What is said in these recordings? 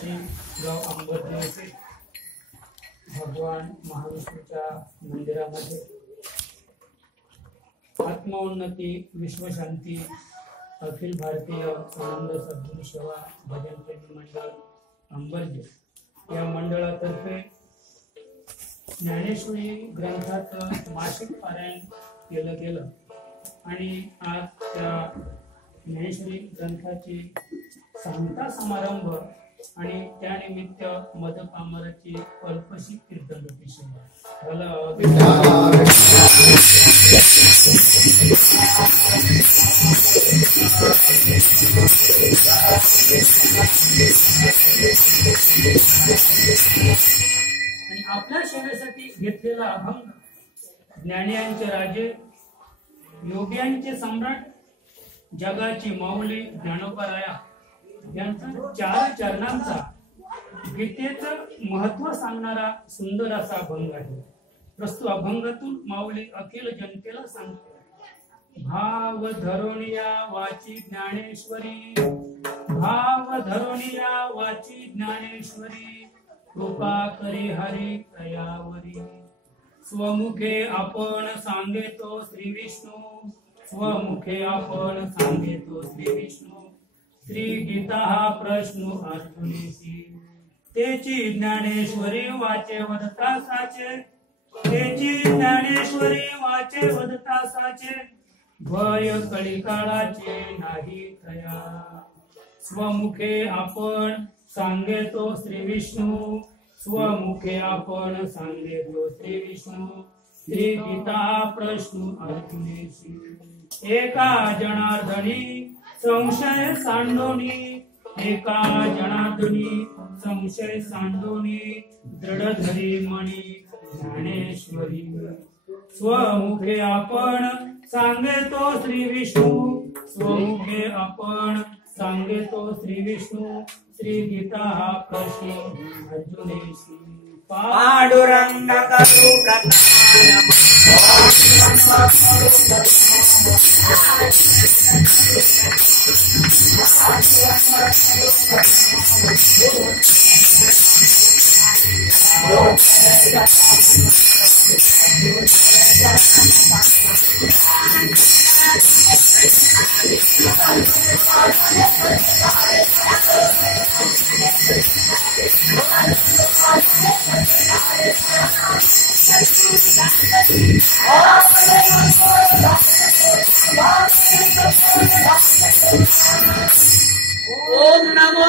पाशी गाव अंबरने येथे भगवान महाविष्णूच्या मंदिरामध्ये आत्मोन्नती विश्वशांती अखिल भारतीय आनंद सद्गुरू सेवा भजन प्रेमी मंडळ अंबर्जे या मंडळातर्फे ज्ञानेश्वरी ग्रंथाचं मासिक पारायण केलं गेलं आणि आज त्या ज्ञानेश्वरी ग्रंथाची सांगता समारंभ आणि त्यानिमित्त मदपामराची अल्पशी कीर्तनरूपी सेवा आणि आपल्या सेवेसाठी घेतलेला अभंग ज्ञानियांचे राजे योग्यांचे सम्राट जगाची माऊली ज्ञानोबाराया यांचा 4 चरणांचा गीतेचं महत्व सांगणारा सुंदर असा अभंग आहे। प्रस्तुत अभंगातून माऊली अखिल जनतेला सांगते, भाव धरुनिया वाची ज्ञानेश्वरी, भाव धरुनिया वाची ज्ञानेश्वरी, कृपा करी हरी तयावरी। स्वमुखे आपण सांगेतो श्री विष्णू, स्वमुखे आपण सांगेतो श्री विष्णू। श्री गीता हा प्रश्न अर्जुनीसी, तेची ज्ञानेश्वरी वाचे वदता साचे, तेची ज्ञानेश्वरी वाचे वदता साचे। भय कलिकाळाचे नाही तया, स्वमुखे आपण सांगेतो श्री विष्णू, स्वमुखे आपण सांगेतो श्री विष्णू। श्री गीता प्रश्न अर्जुनीसी, एका जनार्दनी संशय सांडोनी, एका जनार्दनी संशय सांडोनी। दृढ धरी मणी ज्ञानेश्वरी, स्वमुखे आपण सांगेतो श्री विष्णू, स्वमुखे आपण सांगेतो श्री विष्णू। श्री गीता हा प्रश्न अर्जुनीसी, पांडुरंग करू ओम नमो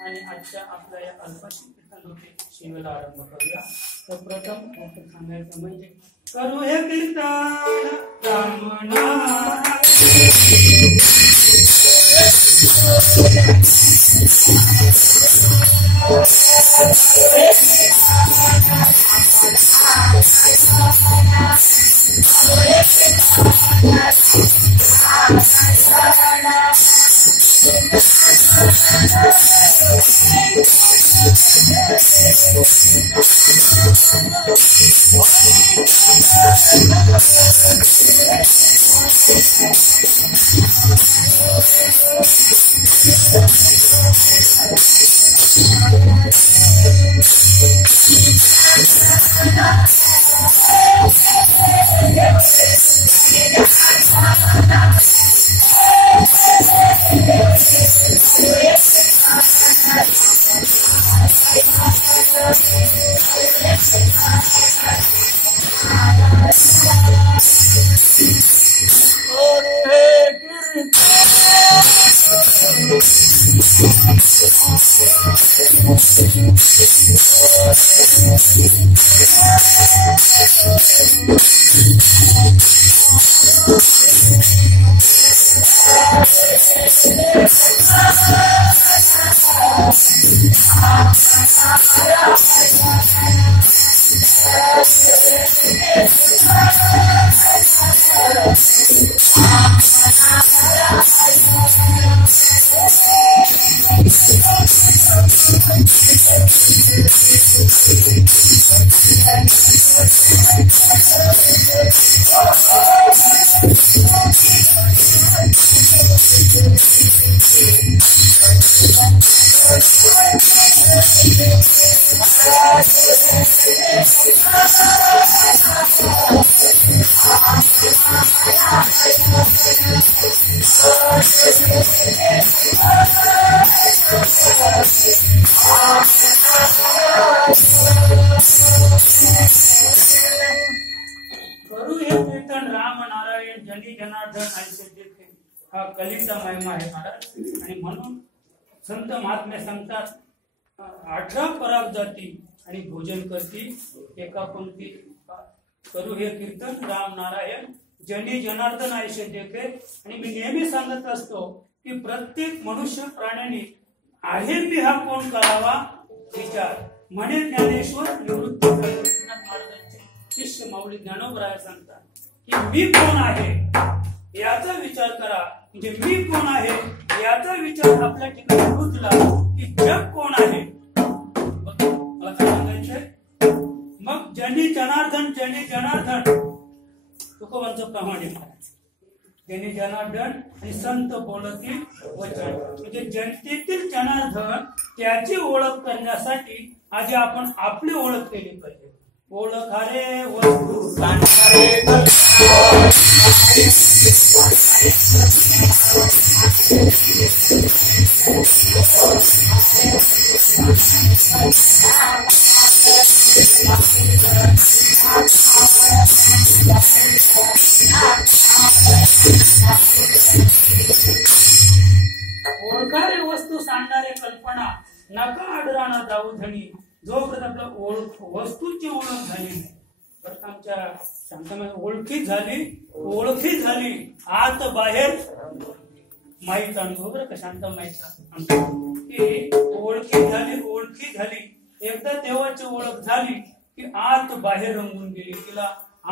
आणि आजच्या आपल्या या अल्पाशी कीर्तनाचे सेवेला आरंभ करूया. तर प्रथम सांगायचं म्हणजे करू हे कीर्तन राम नाम करू हे कीर्तन राम नारायण जनी जनार्दन ऐसे देखे. हा कलीचा महिमा आहे महाराज. आणि म्हणून संत महात्मे सांगतात 18 पराग जाती आणि भोजन करती एका पंक्ती. करू हे कीर्तन राम नारायण जनी जनार्दन ऐसे देखे. आणि मी नेहमी सांगत असतो की प्रत्येक मनुष्य प्राण्याने आहे मी हा कोण करावा विचार. म्हणे ज्ञानेश्वर निवृत्त महाराजांचे शिष्य माऊली ज्ञानोबराय सांगतात की मी कोण आहे याचा विचार करा. म्हणजे मी कोण आहे याचा विचार आपल्या ठिकाणी रुजला की जग कोण आहे. मला काय सांगायचंय मग जनी जनार्दन तुकोबांचं प्रमाणे महाराज जनी जनार्दन आणि संत बोलतील वचन. म्हणजे जनतेतील जनार्दन त्याची ओळख करण्यासाठी आधी आपण आपली ओळख केली पाहिजे. ओळखारे वस्तू सांगणारे ओळखारे वस्तू सांगणारे कल्पना नका आडराणा जाऊ धनी. जोपर्यंत आपल्या वस्तूची ओळख झाली नाही परत आमच्या शांतामध्ये ओळखी झाली आत बाहेर माहीत अनुभव बरं का. शांत माहीत की ओळखी झाली एकदा देवाची ओळख झाली की आत बाहेर रंगून गेली. तिला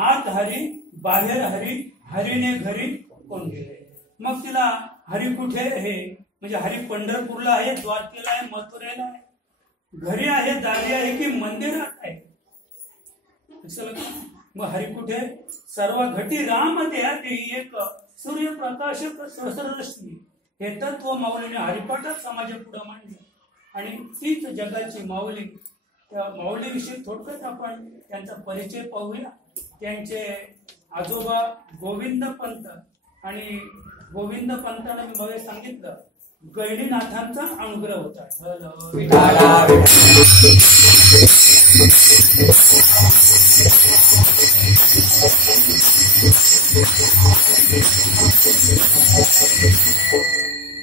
आत हरी बाहेर हरी हरीने घरी कोण गेले. मग तिला हरी कुठे आहे म्हणजे हरी पंढरपूरला आहे, द्वारकेला आहे, मथुरेला आहे, घरी आहे, दारी आहे की मंदिरात आहे. मग हरी कुठे सर्व घटी राम द्या एक सूर्यप्रकाश सहस्ररश्मी हे तत्व माऊलीने हरिपाठात समाजा पुढे मांडले आणि तीच जगाची माऊली. त्या माऊलीविषयी थोडक्यात आपण त्यांचा परिचय पाहूया. त्यांचे आजोबा गोविंद पंत आणि गोविंद पंतांना मी मध्ये सांगितलं गैरीनाथांचा अनुग्रह होता.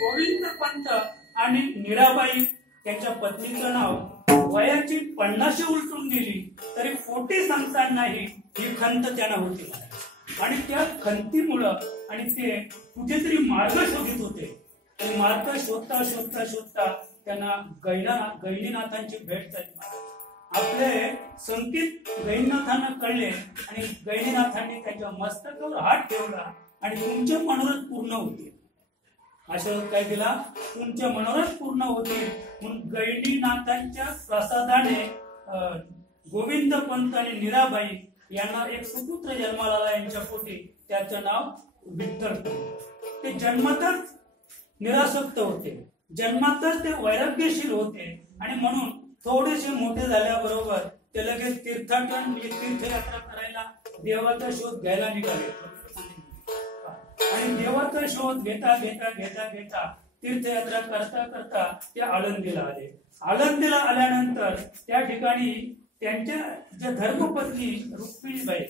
गोविंद पंत आणि मीराबाई त्यांच्या पत्नीचं नाव वयाची 50 उलटून गेली तरी पोटी सांगतानाही ही खंत त्यांना होती आणि त्या खंतीमुळं आणि ते कुठेतरी मार्ग शोधित होते. आणि मार्ग शोधता शोधता शोधता त्यांना गैनीनाथांची भेट झाली. आपले संकेत गैनीनाथांना कळले आणि गैनीनाथांनी त्यांच्या मस्तकावर हात ठेवला आणि तुमचे मनोरथ पूर्ण होते आशीर्वाद काय दिला, तुमचे मनोरथ पूर्ण होते म्हणून गैनीनाथांच्या प्रसादाने गोविंद पंत आणि मीराबाई यांना एक सुपुत्र जन्माला आला. यांच्या पोटी त्याचं नाव विठ्ठल. ते जन्मतच निरासक्त होते, जन्मातच ते वैराग्यशील होते आणि म्हणून थोडेसे मोठे झाल्याबरोबर ते लगेच तीर्थाटन म्हणजे तीर्थयात्रा करायला देवाचा शोध घ्यायला निघाले. आणि देवाचा शोध घेता घेता घेता घेता तीर्थयात्रा करता करता ते आळंदीला आले. आळंदीला आल्यानंतर त्या ठिकाणी त्यांच्या ज्या धर्मपत्नी रुक्मिणीबाई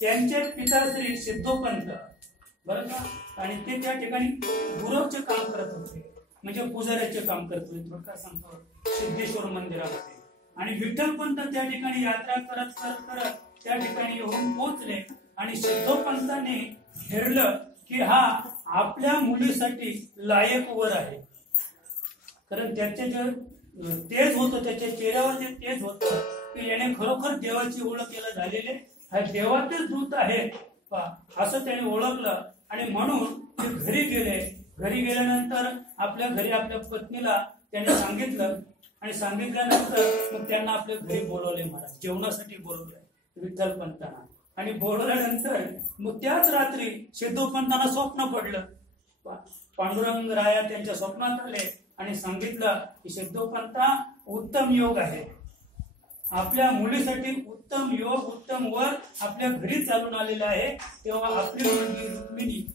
त्यांचे पिताश्री सिद्धोपंत बरं का, आणि ते त्या ठिकाणी गुरवचे काम करत होते म्हणजे पुजाऱ्याचे काम करत होते. थोडक्यात सांगतो सिद्धेश्वर मंदिरामध्ये. आणि विठ्ठलपंत त्या ठिकाणी यात्रा करत करत करत त्या ठिकाणी येऊन पोहोचले आणि सिद्धोपंतांनी ठरलं की हा आपल्या मुलीसाठी लायक वर आहे. कारण त्याचे जे तेज होतं त्याच्या चेहऱ्यावर जे तेज होतं की याने खरोखर देवाची ओळख याला झालेले हा देवाचेच दूत आहे असं त्याने ओळखलं. आणि म्हणून ते घरी गेले. घरी गेल्यानंतर आपल्या घरी आपल्या पत्नीला त्याने सांगितलं आणि सांगितल्यानंतर मग त्यांना आपल्या घरी बोलवले. महाराज जेवणासाठी बोलवले विठ्ठलपंतांना. आणि बोलवल्यानंतर मग त्याच रात्री सिद्धोपंतांना स्वप्न पडलं. पांडुरंग राया त्यांच्या स्वप्नात आले आणि सांगितलं की सिद्धोपंता उत्तम योग आहे, आपल्या मुलीसाठी उत्तम योग उत्तम वर आपल्या घरी चालून आलेला आहे. तेव्हा आपली मुलगी रुक्मिणी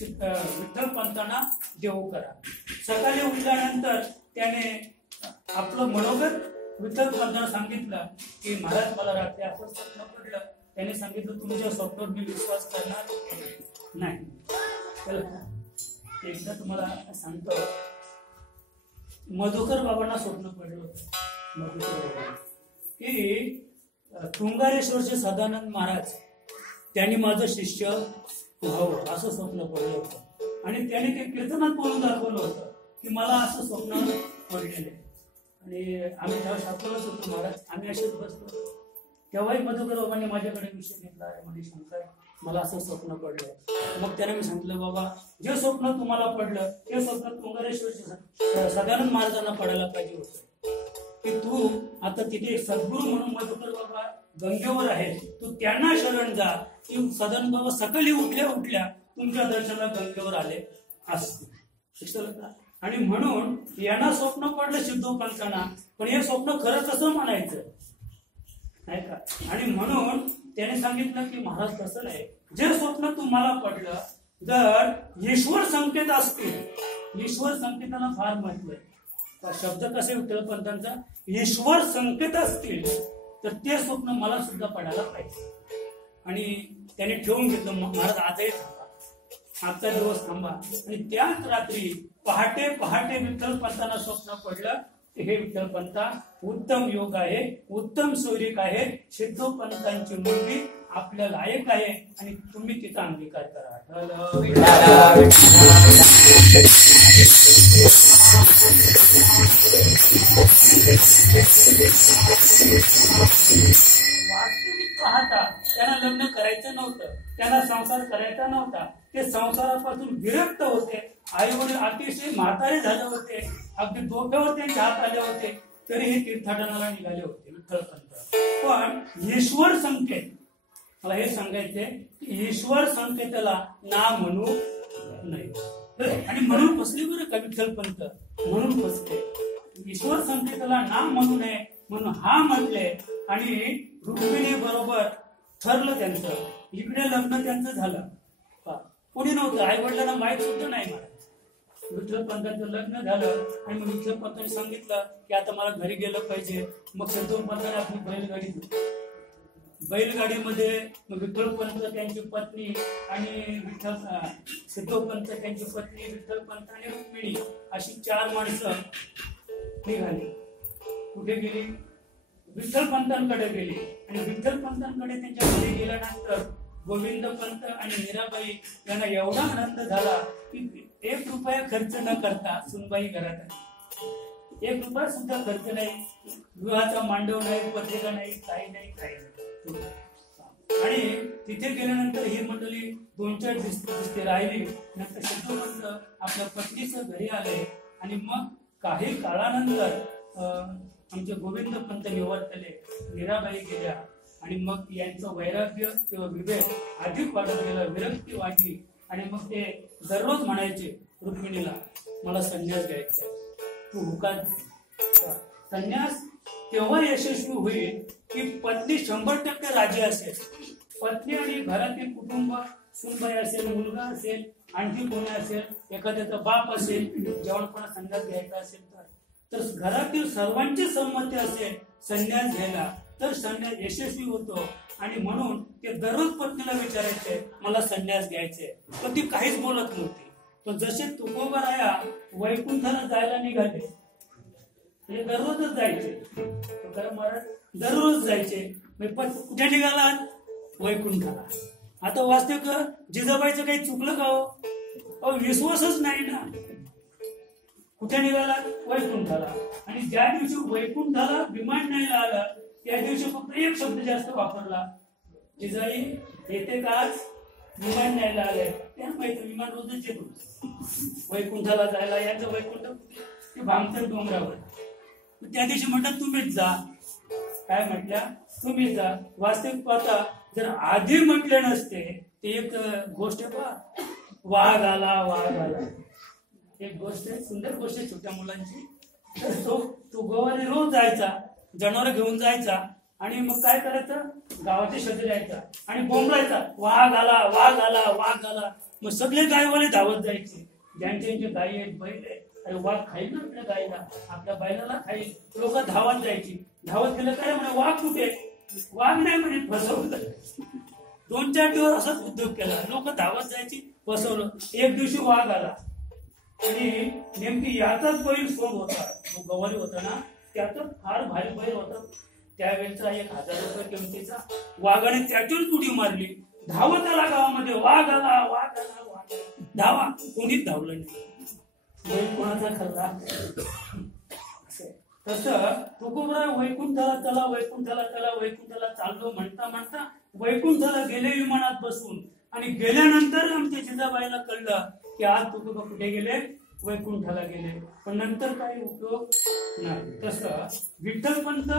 विठ्ठलपंतांना देऊ करा. सकाळी उठल्यानंतर त्याने आपलं मनोगत विठ्ठलपंतांना सांगितलं की महाराज मला रात्री असं स्वप्न पडलं. त्याने सांगितलं तुमच्या स्वप्नावर मी विश्वास करणार नाही. एकदा तुम्हाला सांगतो मधुकर बाबांना स्वप्न पडलं होतं. मधुकर बाबा की तुंगारेश्वरचे सदानंद महाराज त्यांनी माझं शिष्य व्हावं असं स्वप्न पडलं होतं. आणि त्याने ते कीर्तनात बोलून दाखवलं होतं की मला असं स्वप्न पडलेलं आहे. आणि आम्ही तेव्हा सापडलंच होतो महाराज, आम्ही असेच बसतो. तेव्हाही मधुकर बाबांनी माझ्याकडे विषय घेतला आहे म्हणजे शंकर मला असं स्वप्न पडलंय. मग त्याने मी सांगितलं बाबा जे स्वप्न तुम्हाला पडलं ते स्वप्न तुंगारेश्वरचे सदानंद महाराजांना पडायला पाहिजे होतं की तू आता तिथे सद्गुरू म्हणून मधुकर बाबा गंगेवर आहे, तू त्यांना शरण जा की सदानंद बाबा सकाळी उठल्या उठल्या तुमच्या दर्शनाला गंगेवर आले असते. आणि म्हणून यांना स्वप्न पडलं सिद्धोपंतांना, पण हे स्वप्न खरं कसं म्हणायचं नाही का. आणि म्हणून त्याने सांगितलं की महाराज तसं नाही, जे स्वप्न तुम्हाला पडलं जर ईश्वर संकेत असतील, ईश्वर संकेताला फार महत्व आहे. शब्द कसे विठ्ठलपंतांचा ईश्वर संकेत असतील तर ते स्वप्न मला सुद्धा पडायला पाहिजे. आणि त्याने ठेवून घेतलं महाराज आजही थांबा, आजचा दिवस थांबा. आणि त्याच रात्री पहाटे पहाटे विठ्ठलपंतांना स्वप्न पडलं हे विठ्ठलपंता उत्तम योग आहे, उत्तम सौरिक आहे, सिद्धोपंतांची मुलगी आपल्या लायक आहे आणि तुम्ही तिचा अंगीकार करा. वास्तविक पाहता त्यांना लग्न करायचं नव्हतं, त्यांना संसार करायचा नव्हता. ते संसारापासून विरक्त होते. आईवडील अतिशय म्हातारे झाले होते, अगदी डोक्यावर त्यांचे हात आले होते, तरी हे तीर्थाटनाला निघाले होते. विठ्ठलपंत. पण ईश्वर संकेत मला हे सांगायचंय की ईश्वर संकेताला ना म्हणू नाही. आणि म्हणून फसले बरं का विठ्ठलपंत, म्हणून फसले. ईश्वर संकेताला ना म्हणू नये म्हणून हा म्हटले. आणि रुक्मिणी बरोबर ठरलं त्यांचं. इकडे लग्न त्यांचं झालं. कोणी नव्हतं, आई वडिलांना माहित सुद्धा नाही. मला विठ्ठलपंतांचं लग्न झालं आणि मग विठ्ठलपंतांनी सांगितलं की आता मला घरी गेलं पाहिजे. मग सिद्धोपंतांनी आपली बैलगाडी घेतली. बैलगाडीमध्ये विठ्ठलपंत त्यांची पत्नी आणि सिद्धोपंत त्यांची पत्नी, विठ्ठलपंत आणि रुक्मिणी अशी 4 माणसं निघाली. कुठे गेली? विठ्ठलपंतांकडे गेली. आणि विठ्ठलपंतांकडे त्यांच्या घरी गेल्यानंतर गोविंदपंत आणि मीराबाई यांना एवढा आनंद झाला की 1 रुपया खर्च न करता सुनबाई घरात आली. 1 रुपया सुद्धा खर्च नाही, विवाहाचा मांडव नाही, पत्रिका नाही, काही नाही. आणि तिथे गेल्यानंतर ही मंडळी 2-4 दिवस राहिली. नंतर सिद्धोपंत आपल्या पत्नीचं घरी आले. आणि मग काही काळानंतर आमचे गोविंदपंत निवर्तले, मीराबाई गेल्या. आणि मग यांचं वैराग्य किंवा विवेक अधिक वाढत गेलं, विरक्ती वाढली. आणि मग ते दररोज म्हणायचे रुक्मिणीला, मला संन्यास घ्यायचा, तू हुकार दे. संन्यास तेव्हा यशस्वी होईल की पत्नी 100% राजी असेल. पत्नी आणि घरातील कुटुंब, सुनबाई असेल, मुलगा असेल, आणखी कोणी असेल, एखाद्याचा बाप असेल, जेव्हा कोणा संन्यास घ्यायचा असेल तर घरातील सर्वांची संमती असेल संन्यास घ्यायला, तर संन्यास यशस्वी होतो. आणि म्हणून ते दररोज पत्नीला विचारायचे, मला संन्यास घ्यायचे. पण ती काहीच बोलत नव्हती. पण जसे तुकोबाराया वैकुंठाला जायला निघाले, म्हणजे दररोजच जायचे, दररोज जायचे. कुठे निघालात? वैकुंठाला. आता वास्तविक जिजाबाईचं काही चुकलं का हो? विश्वासच नाही ना. कुठे निघाला? वैकुंठाला. आणि ज्या दिवशी वैकुंठाला विमान नाही आलं त्या दिवशी फक्त एक शब्द जास्त वापरला, जिजाई येते का आज? विमान न्यायला आलंय. त्यांना माहिती विमान रोजच येतो वैकुंठाला जायला. यांचं वैकुंठ ते भामतर डोंगरावर. त्या दिवशी म्हणतात तुम्हीच जा. काय म्हटल्या? तुम्हीच जा. वास्तविक पाहता जर आधी म्हटले नसते ते एक गोष्ट पहा, वाघ आला, वाघ आला. एक गोष्ट आहे, सुंदर गोष्ट आहे छोट्या मुलांची. तर तो गोवारी रोज जायचा, जनावर घेऊन जायचा. आणि मग काय करायचं? गावाच्या शेजारी यायचा आणि बोंबलायचा, वाघ आला, वाघ आला, वाघ आला. मग सगळे गायवाले धावत जायचे. ज्यांचे गायी आहेत, बैल आहे, अरे वाघ खाईल ना आपल्या गायीला, आपल्या बैलाला खाईल. लोक धावत जायची. धावत गेलं काय म्हणे, वाघ कुठे? वाघ नाही म्हणे, फसवलं. 2-4 दिवस असाच उद्योग केला. लोक धावत जायची, फसवलं. एक दिवशी वाघ आला आणि नेमकी याचाच बैल सोड होता, तो गवारी होता ना, त्याचाच फार भारी बैल होता. त्यावेळेचा 1000 रुपये किमतीचा. वाघाने त्याच्यावर उडी मारली. धावत आला गावामध्ये, वाघ आला, वाघ आला, वाघ आला. धावा, कोणीच धावलं नाही. बैल कोणाचा खरला? तसं तुकोबराय वैकुंठाला चला, वैकुंठाला चला, वैकुंठाला चाललो म्हणता म्हणता वैकुंठाला गेले विमानात बसून. आणि गेल्यानंतर आमच्या जिजाबाईला कळलं की आज तुकोबा कुठे गेले? वैकुंठाला गेले. पण नंतर काही उपयोग नाही. तसं विठ्ठलपंत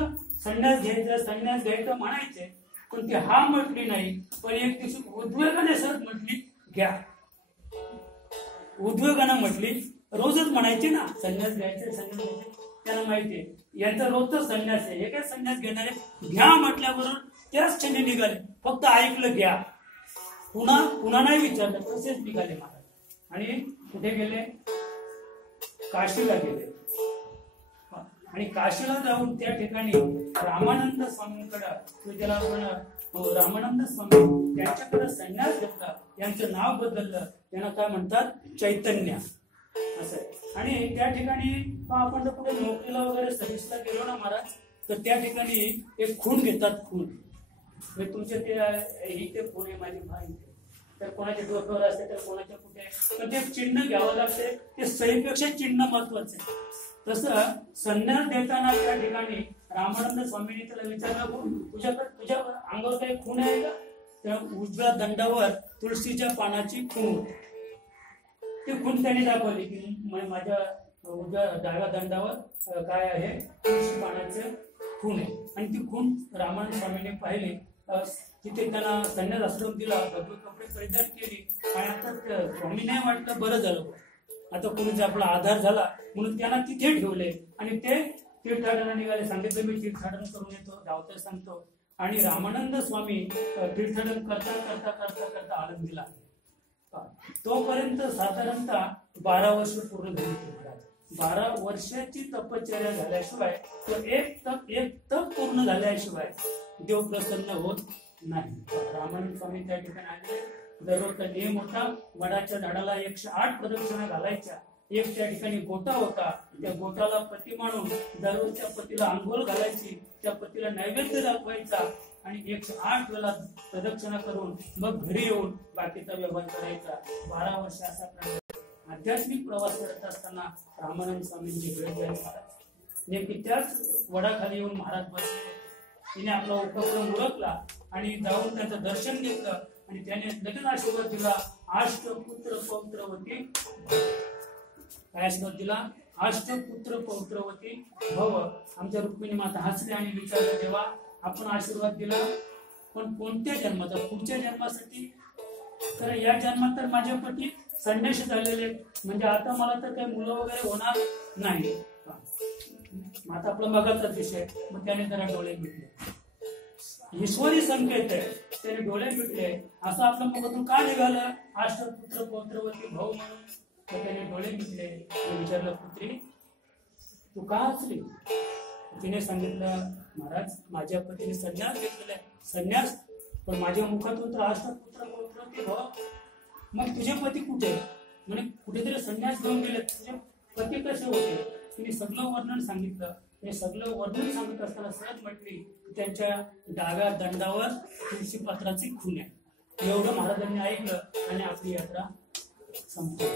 संन्यास घ्यायचा म्हणायचे, पण ती हा म्हटली नाही. पण एक दिवशी उद्वेगाने सर म्हटली, घ्या. उद्वेगाने म्हटली. रोजच म्हणायचे ना संन्यास घ्यायचे, संन्यास घ्यायचे. त्यांना माहितीये यांचा रोजचा संन्यास आहे. हे काय संन्यास घेणारे? घ्या म्हटल्याबरोबर त्याच क्षणी निघाले. फक्त ऐकलं घ्या, पुन्हा नाही विचारलं, तसेच निघाले महाराज. आणि कुठे गेले? काशीला गेले. आणि काशीला जाऊन त्या ठिकाणी रामानंद स्वामींकडे, ज्याला आपण रामानंद स्वामी त्यांच्याकडे संन्यास घेतला. यांचं नाव बदललं. त्यांना काय म्हणतात? चैतन्य असं आहे. आणि त्या ठिकाणी आपण जर कुठे नोकरीला वगैरे सर्व्हिसला गेलो ना महाराज, तर त्या ठिकाणी एक खूण घेतात. खूण तुमचे ते खूण आहे माझी भाई, तर कोणाच्या डोक्यावर असते तर कोणाच्या कुठे, तर ते चिन्ह घ्यावं लागते. ते सहीपेक्षा चिन्ह महत्वाचं आहे. तसं संन्यास देताना त्या ठिकाणी रामानंद स्वामींनी त्याला विचारलं, तुझ्या अंगावर काही खूण आहे का? त्या उजव्या दंडावर तुळशीच्या पानाची खूण होती. ती खूण त्याने दाखवली की माझ्या उजव्या डाव्या दंडावर काय आहे? तुळशी पानाचे खून आहे. आणि ती खून रामानंद स्वामींनी पाहिली. तिथे त्यांना संन्यास आश्रम दिला, भगवे कपडे परिधान केली. आणि आता स्वामी नाही वाटलं बरं झालं, आता कोणीच आपला आधार झाला म्हणून त्यांना तिथे ठेवले. आणि ते तीर्थाटना निघाले. सांगितलं मी तीर्थाटन करून येतो, धावतोय सांगतो. आणि रामानंद स्वामी तीर्थाटन करता करता करता करता आनंदीला. तोपर्यंत साधारणतः 12 वर्ष पूर्ण झाली होती महाराज. 12 वर्षाची तपश्चर्या झाल्याशिवाय तो एक तप पूर्ण झाल्याशिवाय देव प्रसन्न होत नाही. रामानंद स्वामी त्या ठिकाणी आले. दररोजचा नियम होता, वडाच्या झाडाला 108 प्रदक्षिणा घालायच्या. एक त्या ठिकाणी गोटा होता, त्या गोटाला पती म्हणून दररोज त्या पतीला आंघोळ घालायची, त्या पतीला नैवेद्य दाखवायचा आणि 108 वेळा प्रदक्षिणा करून मग घरी येऊन बाकीचा व्यवहार करायचा. 12 वर्ष असा प्रकार आध्यात्मिक प्रवास करत असताना रामानंद स्वामींची भेट झाली महाराज. नेमकी त्याच वडाखाली येऊन महाराज बसले. तिने आपला उपक्रम ओळखला आणि जाऊन त्यांचं दर्शन घेतलं आणि त्याने लगेच आशीर्वाद दिला. अष्टपुत्र पौत्रवती, काय आशीर्वाद दिला? अष्टपुत्र पौत्रवती भव. आमच्या रुक्मिणी माता हसले आणि विचारलं, देवा आपण आशीर्वाद दिला पण कोणत्या जन्माचा? पुढच्या जन्मासाठी? तर या जन्मात तर माझे पती संन्यासी झालेले, म्हणजे आता मला तर काही मुलं वगैरे होणार नाही. आता आपला मगाचा विषय. मग त्याने जरा डोळे मिटले. ईश्वरी संकेत आहे, त्याने डोळे मिटले. असं आपल्या मुखातून का निघालं अष्टपुत्र पौत्रवती भाऊ म्हणून? तर त्याने डोळे मिटले. विचारलं, पुत्री तू का हसली? तिने सांगितलं, महाराज माझ्या पतीने संन्यास घेतलेला आहे. संन्यास? पण माझ्या मुखातून तर अष्टपुत्र पौत्रवती भाऊ. मग तुझे पती कुठे? म्हणे कुठेतरी संन्यास घेऊन गेले. तुझे पती कसे होते? तिने सगळं वर्णन सांगितलं. हे सगळं वर्णन सांगत असताना सहज म्हटली, त्यांच्या डाव्या दंडावर तुळशी पत्राची खून आहे. एवढं महाराजांनी ऐकलं आणि आपली यात्रा संपली.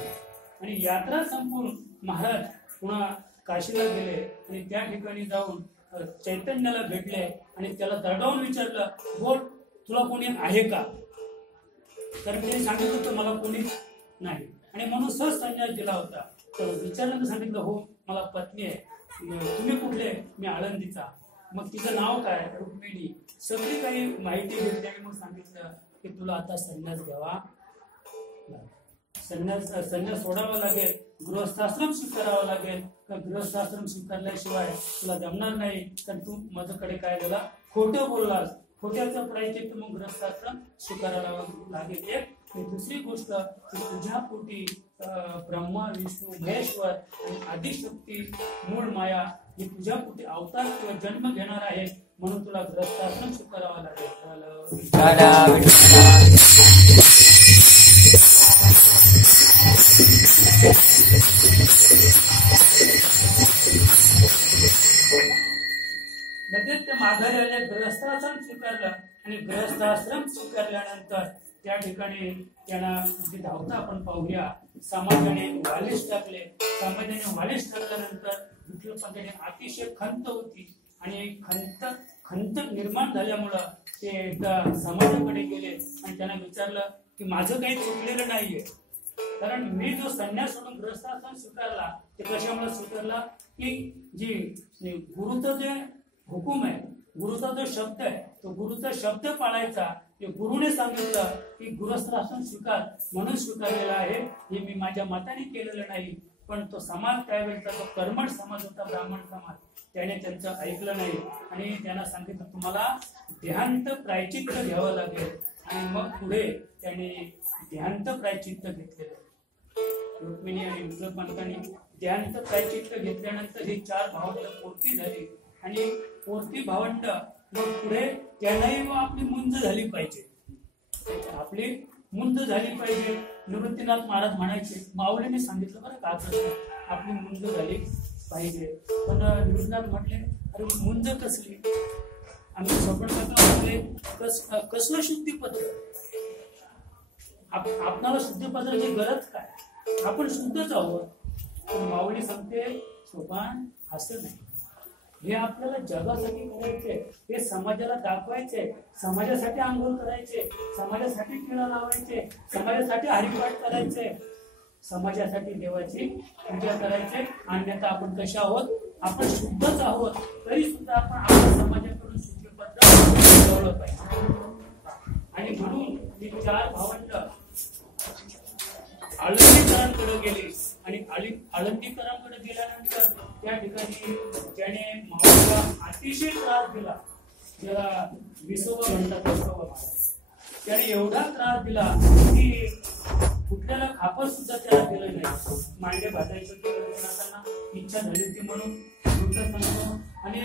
आणि यात्रा संपून महाराज पुन्हा काशीला गेले आणि त्या ठिकाणी जाऊन चैतन्याला भेटले आणि त्याला दरडावून विचारलं, बोल तुला कोणी आहे का? तर त्याने सांगितलं होतं मला कोणीच नाही आणि म्हणून सहज संन्यास दिला होता. तर विचारल्यानं सांगितलं, हो मला पत्नी आहे. तुम्ही कुठले? मी आळंदीचा. मग तिचं नाव काय? रुक्मिणी. सगळी काही माहिती घेतली आणि मग सांगितलं की तुला आता संन्यास घ्यावा, संन्यास सोडावा लागेल, गृहस्थाश्रम स्वीकारावा लागेल. तर गृहस्थाश्रम स्वीकारल्याशिवाय तुला जमणार नाही. तर तू माझ्याकडे काय झाला, खोटं बोललास. खोट्याचं प्रायचित्त मग गृहस्थाश्रम स्वीकारायला लागेल. एक दुसरी गोष्ट तुझ्या पोटी ब्रह्मा विष्णू महेश्वर आणि आदिशक्ती मूळ माया ही तुझ्या पोटी अवतार किंवा जन्म घेणार आहे, म्हणून तुला गृहस्थाश्रम स्वीकारावा लागेल. लगेच ते माघारी आले, गृहस्थाश्रम स्वीकारलं आणि गृहस्थाश्रम स्वीकारल्यानंतर त्या ठिकाणी त्यांना धावता आपण पाहूया. समाजाने वालीस टाकले. समाजाने वालीस टाकल्यानंतर विठ्ठलपंतांनी अतिशय खंत होती आणि खंत निर्माण झाल्यामुळं ते एकदा समाजाकडे गेले आणि त्यांना विचारलं की माझं काही चुकलेलं नाहीये, कारण मी जो संन्यास सोडून गृहस्थाश्रम स्वीकारला ते कशामुळे स्वीकारला की जी गुरुचं जे हुकूम आहे, गुरुचा जो शब्द आहे तो गुरुचा शब्द पाळायचा. ते गुरुने सांगितलं की गृहस्थाश्रम स्वीकार म्हणून स्वीकारलेला आहे. हे मी माझ्या मताने केलेलं नाही. पण तो समाज त्यावेळेचा जो कर्मठ समाज होता, ब्राह्मण समाज, त्याने त्यांचं ऐकलं नाही आणि त्यांना सांगितलं तुम्हाला देहांत प्रायचित्त घ्यावं लागेल. आणि मग पुढे त्यांनी देहांत प्रायचित्त घेतलेलं. रुक्मिणी आणि विठ्ठलपंतांनी देहांत प्रायचित्त घेतल्यानंतर ही 4 भावंड पोरती झाली आणि पोरती भावंड मग पुढे त्यांनाही आपली मुंज झाली पाहिजे. आपली मुंज झाली पाहिजे. निवृत्तीनाथ महाराज म्हणायचे, माऊलीने सांगितलं बरं का आपली मुंज झाली पाहिजे. पण निवृत्तीनाथ म्हटले, अरे मुंज कसली? आम्ही स्वप्न कसलं शुद्धीपत्र? आपणाला शुद्धीपत्राची गरज काय? आपण शुद्धच आहोत. पण माऊली सांगते, सोपान असं नाही. हे आपल्याला जगासाठी करायचे, हे समाजाला दाखवायचे, समाजासाठी आंघोळ करायचे, समाजासाठी टिळा लावायचे, समाजासाठी हरिपाठ करायचे, समाजासाठी देवाची पूजा करायचे. अन्यथा आपण कशा आहोत? आपण शुद्धच आहोत तरी सुद्धा आपण आपल्या समाजाकडून शुद्धी पद्धत ठेवलं पाहिजे. आणि म्हणून मी 4 भावंड आळंदीकरांकडे गेले आणि आळंदीकरांकडे गेल्यानंतर त्या ठिकाणी त्याने माऊलीला अतिशय त्रास दिला. ज्याला विसोबा म्हणतात, त्याने एवढा त्रास दिला की कुठल्याला खापर सुद्धा त्याला दिलं नाही. मांडे भाजायचं इच्छा झाली होती म्हणून आणि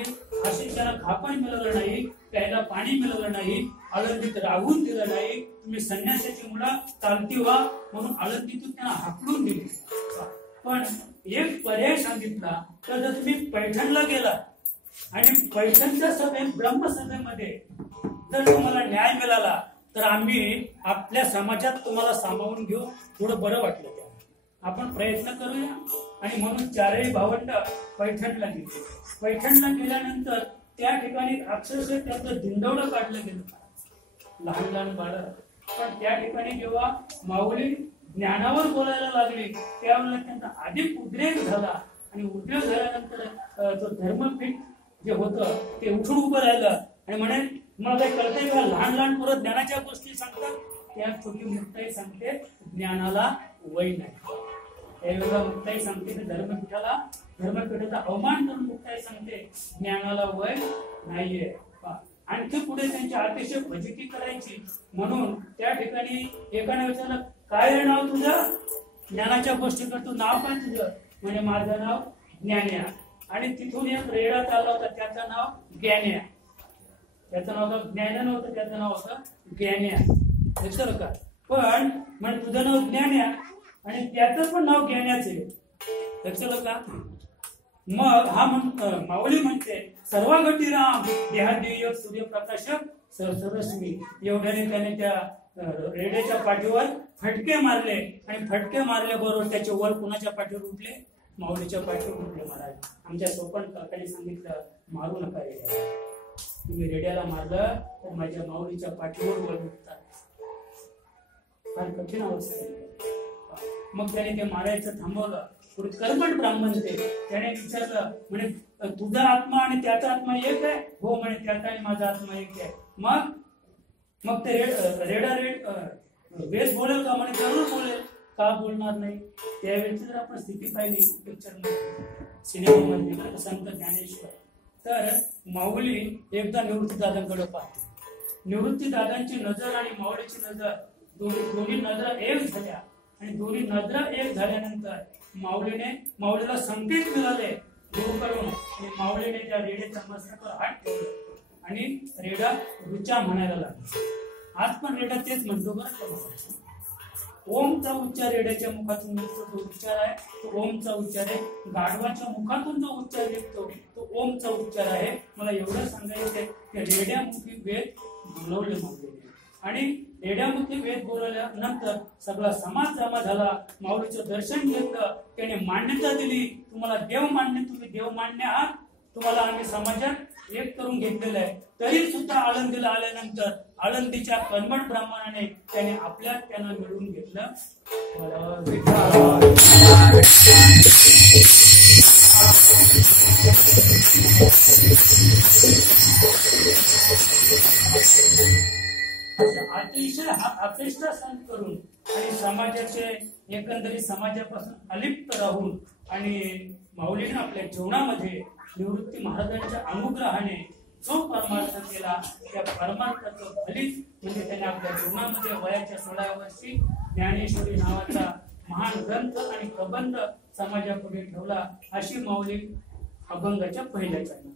असे त्याला खापर मिळवलं नाही, प्यायला पाणी मिळवलं नाही, आळंदीत राहून दिलं नाही. तुम्ही संन्यासाची मुलं चालती व्हा म्हणून आळंदीतून त्यांना हाकलून दिली. पण एक पर्याय सांगितला, तर जर तुम्ही पैठणला गेला आणि पैठणच्या सभेत ब्रह्मसभेमध्ये जर तुम्हाला न्याय मिळाला तर आम्ही आपल्या समाजात तुम्हाला सामावून घेऊ. थोडं बरं वाटलं त्या आपण प्रयत्न करूया. आणि म्हणून 4ही भावंड पैठणला गेले. पैठणला गेल्यानंतर त्या ठिकाणी अक्षरशः त्याचं दिंडवडं काढलं गेलं, लहान लहान बाळं. पण त्या ठिकाणी जेव्हा माऊली ज्ञानावर बोलायला लागली त्यावेळेला त्यांचा अधिक उद्रेक झाला. आणि उद्रेक झाल्यानंतर तो धर्मपीठ जे होतं ते उठून उभं राहिलं आणि म्हणे, मला काही कळतंय का? लहान लहान पोरं ज्ञानाच्या गोष्टी सांगतात. त्या छोटी मुक्ताई सांगते ज्ञानाला वय नाही. त्यावेळेला मुक्ताई सांगते की धर्मपीठाचा अवमान करून मुक्ताई सांगते ज्ञानाला वय नाहीये. आणखी पुढे त्यांची अतिशय फजिती करायची. म्हणून त्या ठिकाणी एकाने विचारलं, काय रे नाव तुझं? ज्ञानाच्या गोष्टी करतो, नाव काय तुझं? म्हणजे माझं नाव ज्ञान्या. आणि तिथून एक रेडा चालला होता, त्याचं नाव ज्ञान्या. त्याचं नाव ज्ञान्या नव्हतं, त्याचं नाव होतं ज्ञान्या. लक्षात का? पण म्हणजे तुझं नाव ज्ञान्या आणि त्याचं पण नाव ज्ञान्याच आहे. लक्षात का? मग हा माऊली म्हणते, सर्वागती राम देहादेय सूर्यप्रकाशक सरस्वी. एवढ्याने त्याने त्या रेड्याच्या पाठीवर फटके मारले आणि फटके मारल्याबरोबर त्याचे वर कुणाच्या पाठीवर उठले? माऊलीच्या पाठीवर उठले. महाराज आमच्या सोपन काकाने सांगितलं, मारू नका रेड्याला. तुम्ही रेड्याला मारलं तर माझ्या माऊलीच्या पाठीवर वर उठतात. फार कठीण अवस्था. मग त्याने ते मारायचं थांबवलं. कर्मठ ब्राह्मण त्याने विचारलं, म्हणे तुझा आत्मा आणि त्याचा आत्मा एक आहे? हो म्हणे, त्याचा आणि माझा आत्मा एक आहे. मग ते रेडा वेद बोलेल का? म्हणे जरूर बोलेल. का बोलणार नाही? त्यावेळेची जर आपण स्थिती पाहिली पिक्चर मध्ये, सिनेमामध्ये, संत ज्ञानेश्वर, तर माऊली एकदा निवृत्ती दादांकडे पाहते. निवृत्ती दादांची नजर आणि माऊलीची नजर दोन्ही नजरा एक झाल्या. आणि दोन्ही नजरा एक झाल्यानंतर माऊलीला संकेत मिळाले गुरुकडून. आणि माऊलीने त्या रेड्याच्या मस्तकावर हात ठेवले आणि रेडा रुचा म्हणायला लागला. आज पण रेडा तेच म्हणतो बरं. ओमचा उच्चार रेड्याच्या मुखातून निघतो तो उच्चार आहे, तो ओमचा उच्चार आहे. गाढवाच्या मुखातून जो उच्चार निघतो तो ओमचा उच्चार आहे. मला एवढं सांगायचंय की रेड्यामुखी वेद बोलवले माऊलीने. आणि रेड्यामुखी वेद बोलवल्यानंतर सगळा समाज जमा झाला. माऊलीचं दर्शन घेतलं, त्याने मान्यता दिली, तुम्हाला देव मान्य, तुम्ही देव मान्य आहात, तुम्हाला आम्ही समाजात एक करून घेतलेलं आहे. तरी सुद्धा आळंदीला आल्यानंतर आळंदीच्या कर्मठ ब्राह्मणाने त्याने त्यांना मिळवून घेतलं. अतिशय अपेक्षा संत करून आणि समाजाचे एकंदरीत समाजापासून अलिप्त राहून आणि माऊलीने आपल्या जीवनामध्ये निवृत्ती महाराजांच्या अनुग्रहाने जो परमार्थ केला त्या परमार्थाचं फलित म्हणजे त्याने आपल्या जीवनामध्ये वयाच्या 16व्या वर्षी ज्ञानेश्वरी नावाचा महान ग्रंथ आणि प्रबंध समाजापुढे ठेवला. अशी माऊली अभंगाच्या पहिल्या चरणात.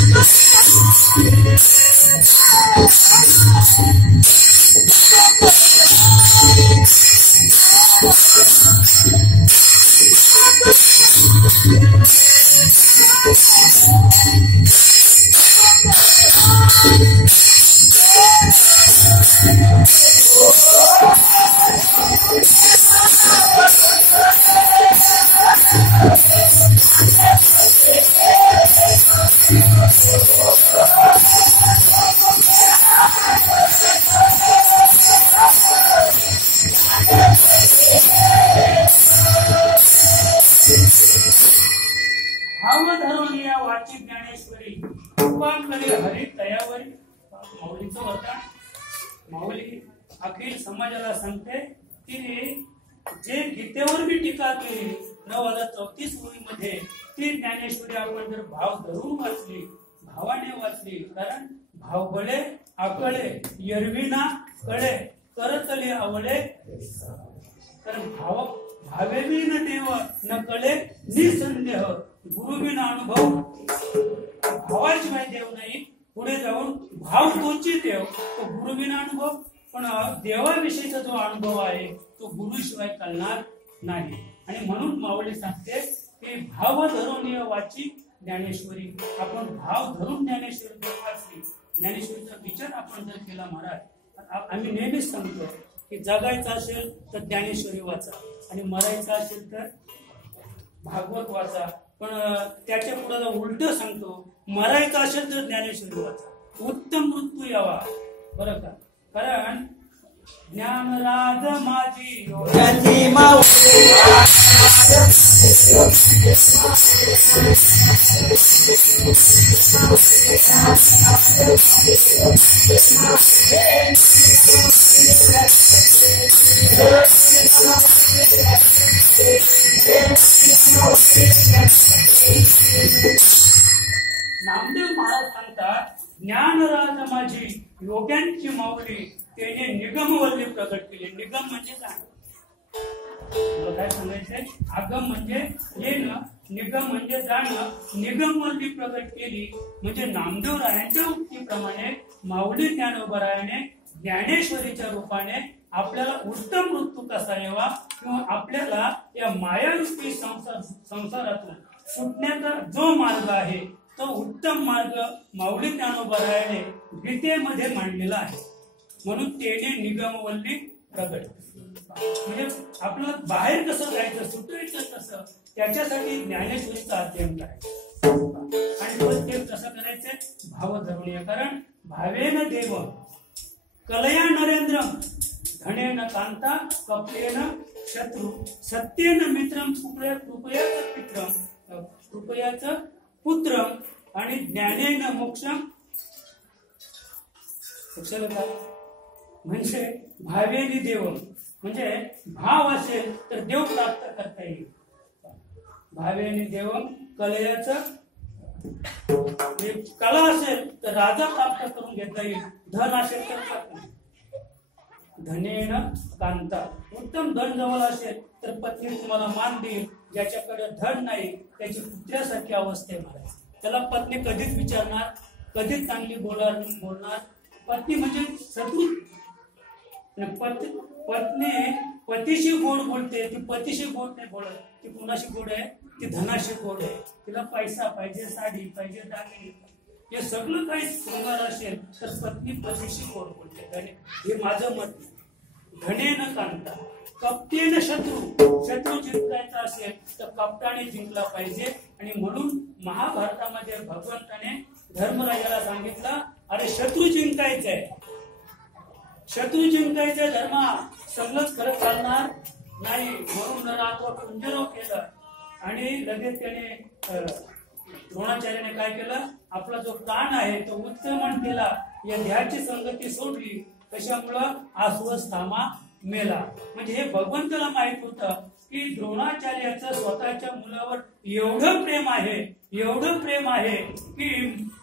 Thank you. कृपांकरे हरी तयावरी. माऊलीचं वरदान. माऊली अखिल समाजाला सांगते की जे गीतेवर मी टीका केली 9,034 ओळीमध्ये ती ज्ञानेश्वरी आपण जर भाव धरून वाचली, भावाने वाचली, कारण भाव बळे आकळे यरविना कळे करतले आवळे. कारण भावेवी न देव न कळे निसंदेह गुरुविना अनुभव. भावाशिवाय देव नाही. पुढे जाऊन भाव तोची देव, तो गुरुविना अनुभव. पण देवाविषयीचा जो अनुभव आहे तो गुरुशिवाय कळणार नाही. आणि म्हणून माऊली सांगते की भाव धरून वाची ज्ञानेश्वरी. आपण भाव धरून ज्ञानेश्वरी जर वाचली, ज्ञानेश्वरीचा विचार आपण जर केला महाराज, आम्ही नेहमीच सांगतो की जगायचं असेल तर ज्ञानेश्वरी वाचा आणि मरायचं असेल तर भागवत वाचा. पण त्याच्या पुढे उलट सांगतो, मरायचं असेल तर ज्ञानेश्वरी वाचा, उत्तम मृत्यू यावा. बरं का? कारण ज्ञानराज माझी ज्यांची माऊली नामदेव महाराज सांगतात, ज्ञानराज माझी योग्यांची माऊली त्याने निगमवल्ली प्रकट केली. निगम म्हणजे काय? काय सांगायचंय? आगम म्हणजे येणं, निगम म्हणजे जाणं. निगमवल्ली प्रकट केली म्हणजे नामदेव रायांच्या उक्तीप्रमाणे माऊली ज्ञानोबरायाने ज्ञानेश्वरीच्या रूपाने आपल्याला उत्तम मृत्यू कसा यावा किंवा आपल्याला या मायारूपी संसारातून सुटण्याचा जो मार्ग आहे तो उत्तम मार्ग माऊली ज्ञानोबरायाने गीतेमध्ये मांडलेला आहे. म्हणून तेने निगमवल्ली प्रगट. म्हणजे आपल्याला बाहेर कसं जायचं, सुटायचं कसं, त्याच्यासाठी ज्ञानेश्वरीचं अध्ययन करायचं. आणि तो ते कसं करायचंय? भाव धरून. कारण भावेन देव कलया नरेंद्रम धनेन कांता कपटेन शत्रू सत्येन मित्रम कृपयाच पित्रम कृपयाच पुत्रम आणि ज्ञानेन मोक्षम. म्हणजे भावेनी देव म्हणजे भाव असेल तर देव प्राप्त करता येईल. भावेनी देव कलयाचं कला असेल तर राजा प्राप्त करून घेता येईल. धन असेल तर धनेन कांता, उत्तम धन जवळ असेल तर पत्नी तुम्हाला मान देईल. ज्याच्याकडे धन नाही त्याची पुत्र्यासारखी अवस्था आहे. त्याला पत्नी कधीच विचारणार, कधीच चांगली बोलणार. पत्नी म्हणजे शत्रू. पत्नी पतीशी गोड बोलते, ती पतीशी गोड नाही बोलत. ती कुणाशी गोड आहे? ती धनाशी गोड आहे. तिला पैसा पाहिजे, साडी पाहिजे, दागिने, हे सगळं काही शृंगार असेल तर पत्नी पतीशी गोड बोलते. हे माझं मत. धनेन कांता कपटेन शत्रू जिंकायचा असेल तर कपटाने जिंकला पाहिजे. आणि म्हणून महाभारतामध्ये भगवंताने धर्मराजाला सांगितलं, अरे शत्रू जिंकायचंय, शत्रू जिंकायचंय. धर्मा सगळंच खरं चालणार नाही. म्हणून रात्र कुंजरो केलं आणि लगेच त्याने द्रोणाचार्याने काय केलं? आपला जो प्राण आहे तो उत्क्रमण केला. या ध्याची संगती सोडली. कशामुळं? आश्वस्थामा मेला. म्हणजे हे भगवंताला माहित होतं की द्रोणाचार्याचं स्वतःच्या मुलावर एवढं प्रेम आहे की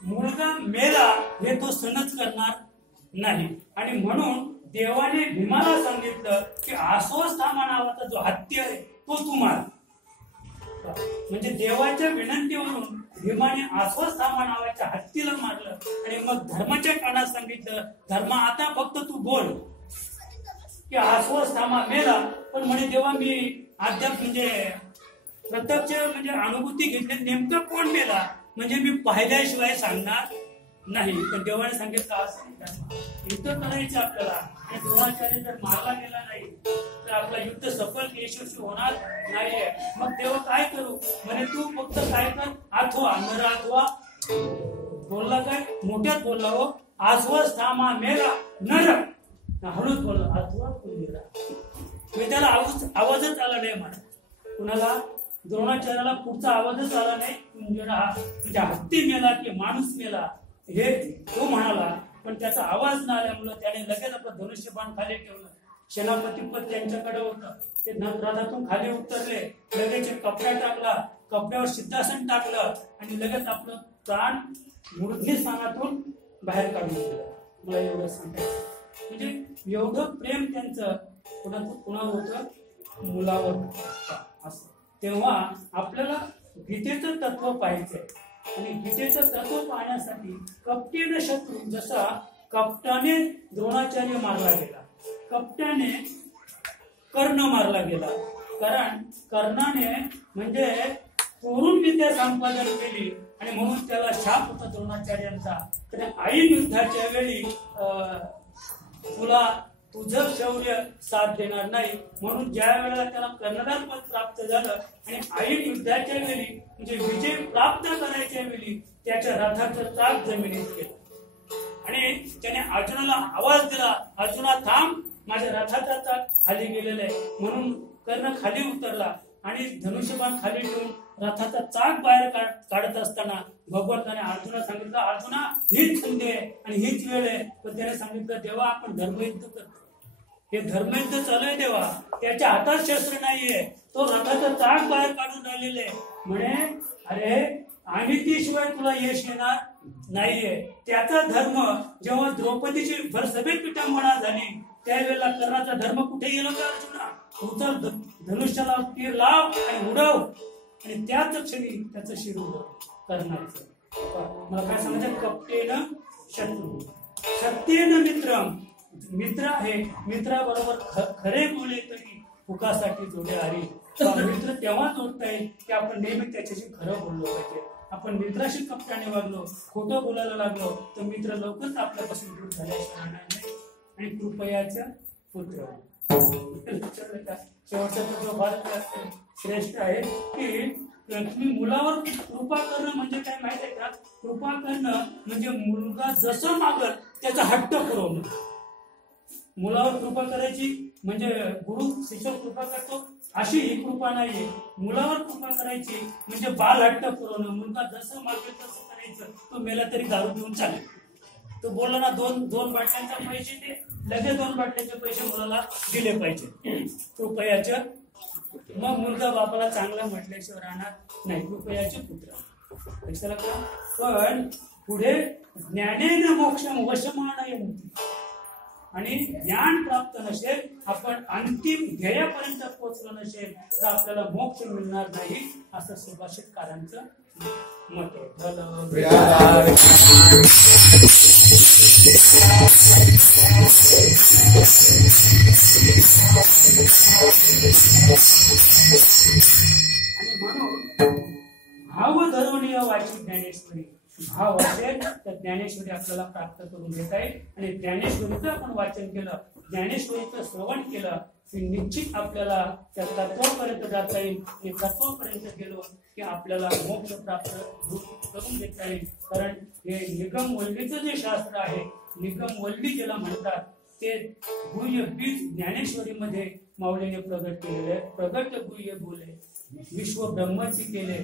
मुलगा मेला हे तो सहनच करणार नाही. आणि म्हणून देवाने भीमाला सांगितलं की आश्वस्थामा नावाचा जो हत्ती आहे तो तू मार. म्हणजे देवाच्या विनंतीवरून भीमाने आश्वस्थामा नावाच्या हत्तीला मारलं. आणि मग धर्माच्या कानात सांगितलं, धर्मा आता फक्त तू बोल की आश्वस्थामा मेला. पण म्हणे देवा मी अद्याप म्हणजे प्रत्यक्ष म्हणजे अनुभूती घेतली, नेमका कोण मेला म्हणजे मी पाहिल्याशिवाय सांगणार नाही. पण देवाने सांगितलं असं युद्ध करायचं आपल्याला. आणि द्रोणाचार्य जर मारला गेला नाही तर आपला युद्ध सफल यशस्वी होणार नाहीये. मग देव काय करू म्हणे? तू फक्त काय कर, आठवा नर आठवा बोलला. काय मोठ्यात बोलला हो, आश्वस्थामा मेला नर. हळूच बोलला आठवा कुंजरा. त्याला आवाजच आला नाही म्हणा. कुणाला? द्रोणाचार्याला पुढचा आवाजच आला नाही. कुंजरा म्हणजे हत्ती मेला की माणूस मेला हे तो म्हणाला, पण त्याचा आवाज न आल्यामुळे त्याने लगेच आपलं धनुष्यबाण खाली ठेवलं. सेनापती पद त्यांच्याकडे होतं, ते रथातून खाली उतरले, लगेच कपडा टाकला, कपड्यावर सिद्धासन टाकलं आणि लगेच आपलं प्राण मूर्धी स्थानातून बाहेर काढून दिलं. मला एवढं सांगायचं म्हणजे एवढं प्रेम त्यांचं कुणावर होतं, मुलावर असं. तेव्हा आपल्याला गीतेचं तत्व पाहिजे आणि गीतेचं तत्व पाहण्यासाठी कपटीने शत्रू, जसा कपटाने द्रोणाचार्य मारला गेला, कपट्याने कर्ण मारला गेला, कारण कर्णाने म्हणजे चोरून विद्या संपादन केली आणि म्हणून त्याला शाप होता द्रोणाचार्यांचा. तर ऐन युद्धाच्या वेळी तुला तुझं शौर्य साथ देणार नाही, म्हणून ज्या वेळेला त्याला कर्णधार पद प्राप्त झालं आणि ऐन युद्धाच्या वेळी म्हणजे विजय प्राप्त करायच्या वेळी त्याच्या रथाचं चाक जमिनीत केलं आणि त्याने अर्जुनाला आवाज दिला, अर्जुना थांब, माझ्या रथाचा चाक खाली गेलेला आहे. म्हणून कर्ण खाली उतरला आणि धनुष्यबाण खाली ठेवून रथाचा चाक बाहेर काढत असताना भगवंताने अर्जुनाला सांगितलं, अर्जुना हीच संधी आहे आणि हीच वेळ आहे. पण त्याने सांगितलं, देवा आपण धर्मयुद्ध करतो, हे धर्मयुद्ध चालू आहे देवा, त्याच्या हातात शस्त्र नाहीये, तो रथाचा चाक बाहेर काढून राहिलेले आहे. म्हणे अरे आणि ती शिवाय तुला यश येणार नाहीये. त्याचा धर्म जेव्हा द्रौपदीची भरसभेत विटंबना झाली त्यावेळेला कर्णाचा धर्म कुठे गेला का अर्जुना, उचल धनुष्याला तीर लाव आणि उडव, आणि त्याच क्षणी त्याचं शिर उडव कर्णाचं. मला काय सांगायचं, कपटेन शत्रू सत्येन मित्र, मित्र आहे, मित्राबरोबर खरे बोले तरी फुकासाठी जोडे हरी. मित्र तेव्हा जोडता येईल की आपण नेहमी त्याच्याशी खरं बोललो पाहिजे. आपण मित्राशी कपट्याने वागलो, खोटं बोलायला लागलो तर मित्र लवकरच आपल्यापासून दूर झाल्याशिवाय नाही. आणि कृपयाचं पुत्र शेवटचा जो फार श्रेष्ठ आहे की तुम्ही मुलावर कृपा करणं म्हणजे काय माहित आहे का, कृपा करणं म्हणजे मुलगा जसं मागल त्याचा हट्ट पुरवणं. मुलावर कृपा करायची म्हणजे गुरु शिष्यावर कृपा करतो अशी ही कृपा नाहीये. मुलावर कृपा करायची म्हणजे बाल हट्ट पुरवणं, मुलगा जसं मागेल तसं करायचं. तो मेला तरी दारू पिऊन चालेल, तो बोलला ना दोन बाटल्यांचे पैसे दे, लगेच 2 बाटल्यांचे पैसे मुलाला दिले पाहिजे कृपयाच्या. मग मुलगा बापाला चांगला म्हटल्याशिवाय राहणार नाही, कृपयाचे पुत्र लक्षात का. पण पुढे ज्ञानेन मोक्षम वशमानय मुक्ती, आणि ज्ञान प्राप्त नसेल, आपण अंतिम ध्येयापर्यंत पोहोचलो नसेल तर आपल्याला मोक्ष मिळणार नाही, असं सुभाषितकारांचं मत आहे. आणि म्हणून भाव धर्मनीय वाची ज्ञानेश्वरी, भाव असेल तर ज्ञानेश्वरी आपल्याला प्राप्त करून देता येईल. आणि ज्ञानेश्वरीचं आपण वाचन केलं, ज्ञानेश्वरीचं श्रवण केलं की निश्चित आपल्याला त्या तत्वापर्यंत जाता येईल. आणि तत्वापर्यंत गेलो की आपल्याला मोक्ष प्राप्त करून देता येईल. कारण हे निगम वल्लीचं जे शास्त्र आहे, निगम वल्ली ज्याला म्हणतात, ते गुह्य बीज ज्ञानेश्वरीमध्ये माऊलीने प्रगट केलेले आहे. प्रगट गुह्य बोले विश्व ब्रह्मची केले,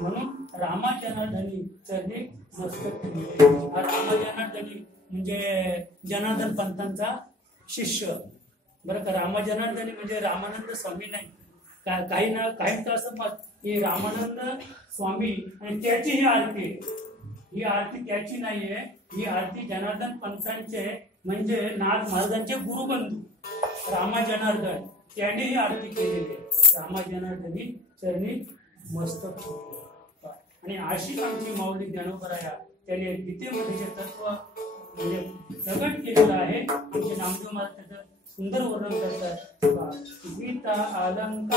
म्हणून रामाजनार्दनी चरणी मस्तक ठेवले. हा रामाजनार्दनी म्हणजे जनार्दन पंतांचा शिष्य बरं का. रामाजनार्दनी म्हणजे रामानंद स्वामी नाही. काहींचं असं मत की रामानंद स्वामी आणि त्याची ही आरती, ही आरती त्याची नाहीये, ही आरती जनार्दन पंतांचे म्हणजे नाथ महाराजांचे गुरुबंधू रामाजनार्दन त्यांनी ही आरती केलेली आहे. रामाजनार्दनी चरणी मस्तक ठेवले. आणि अशी आमची माऊली ज्ञानोबराया त्याने गीतेमध्ये जे तत्व म्हणजे प्रगट केलेलं आहे, आमचे नामदेव महाराज त्याचं सुंदर वर्णन करतात. गीता अलंकार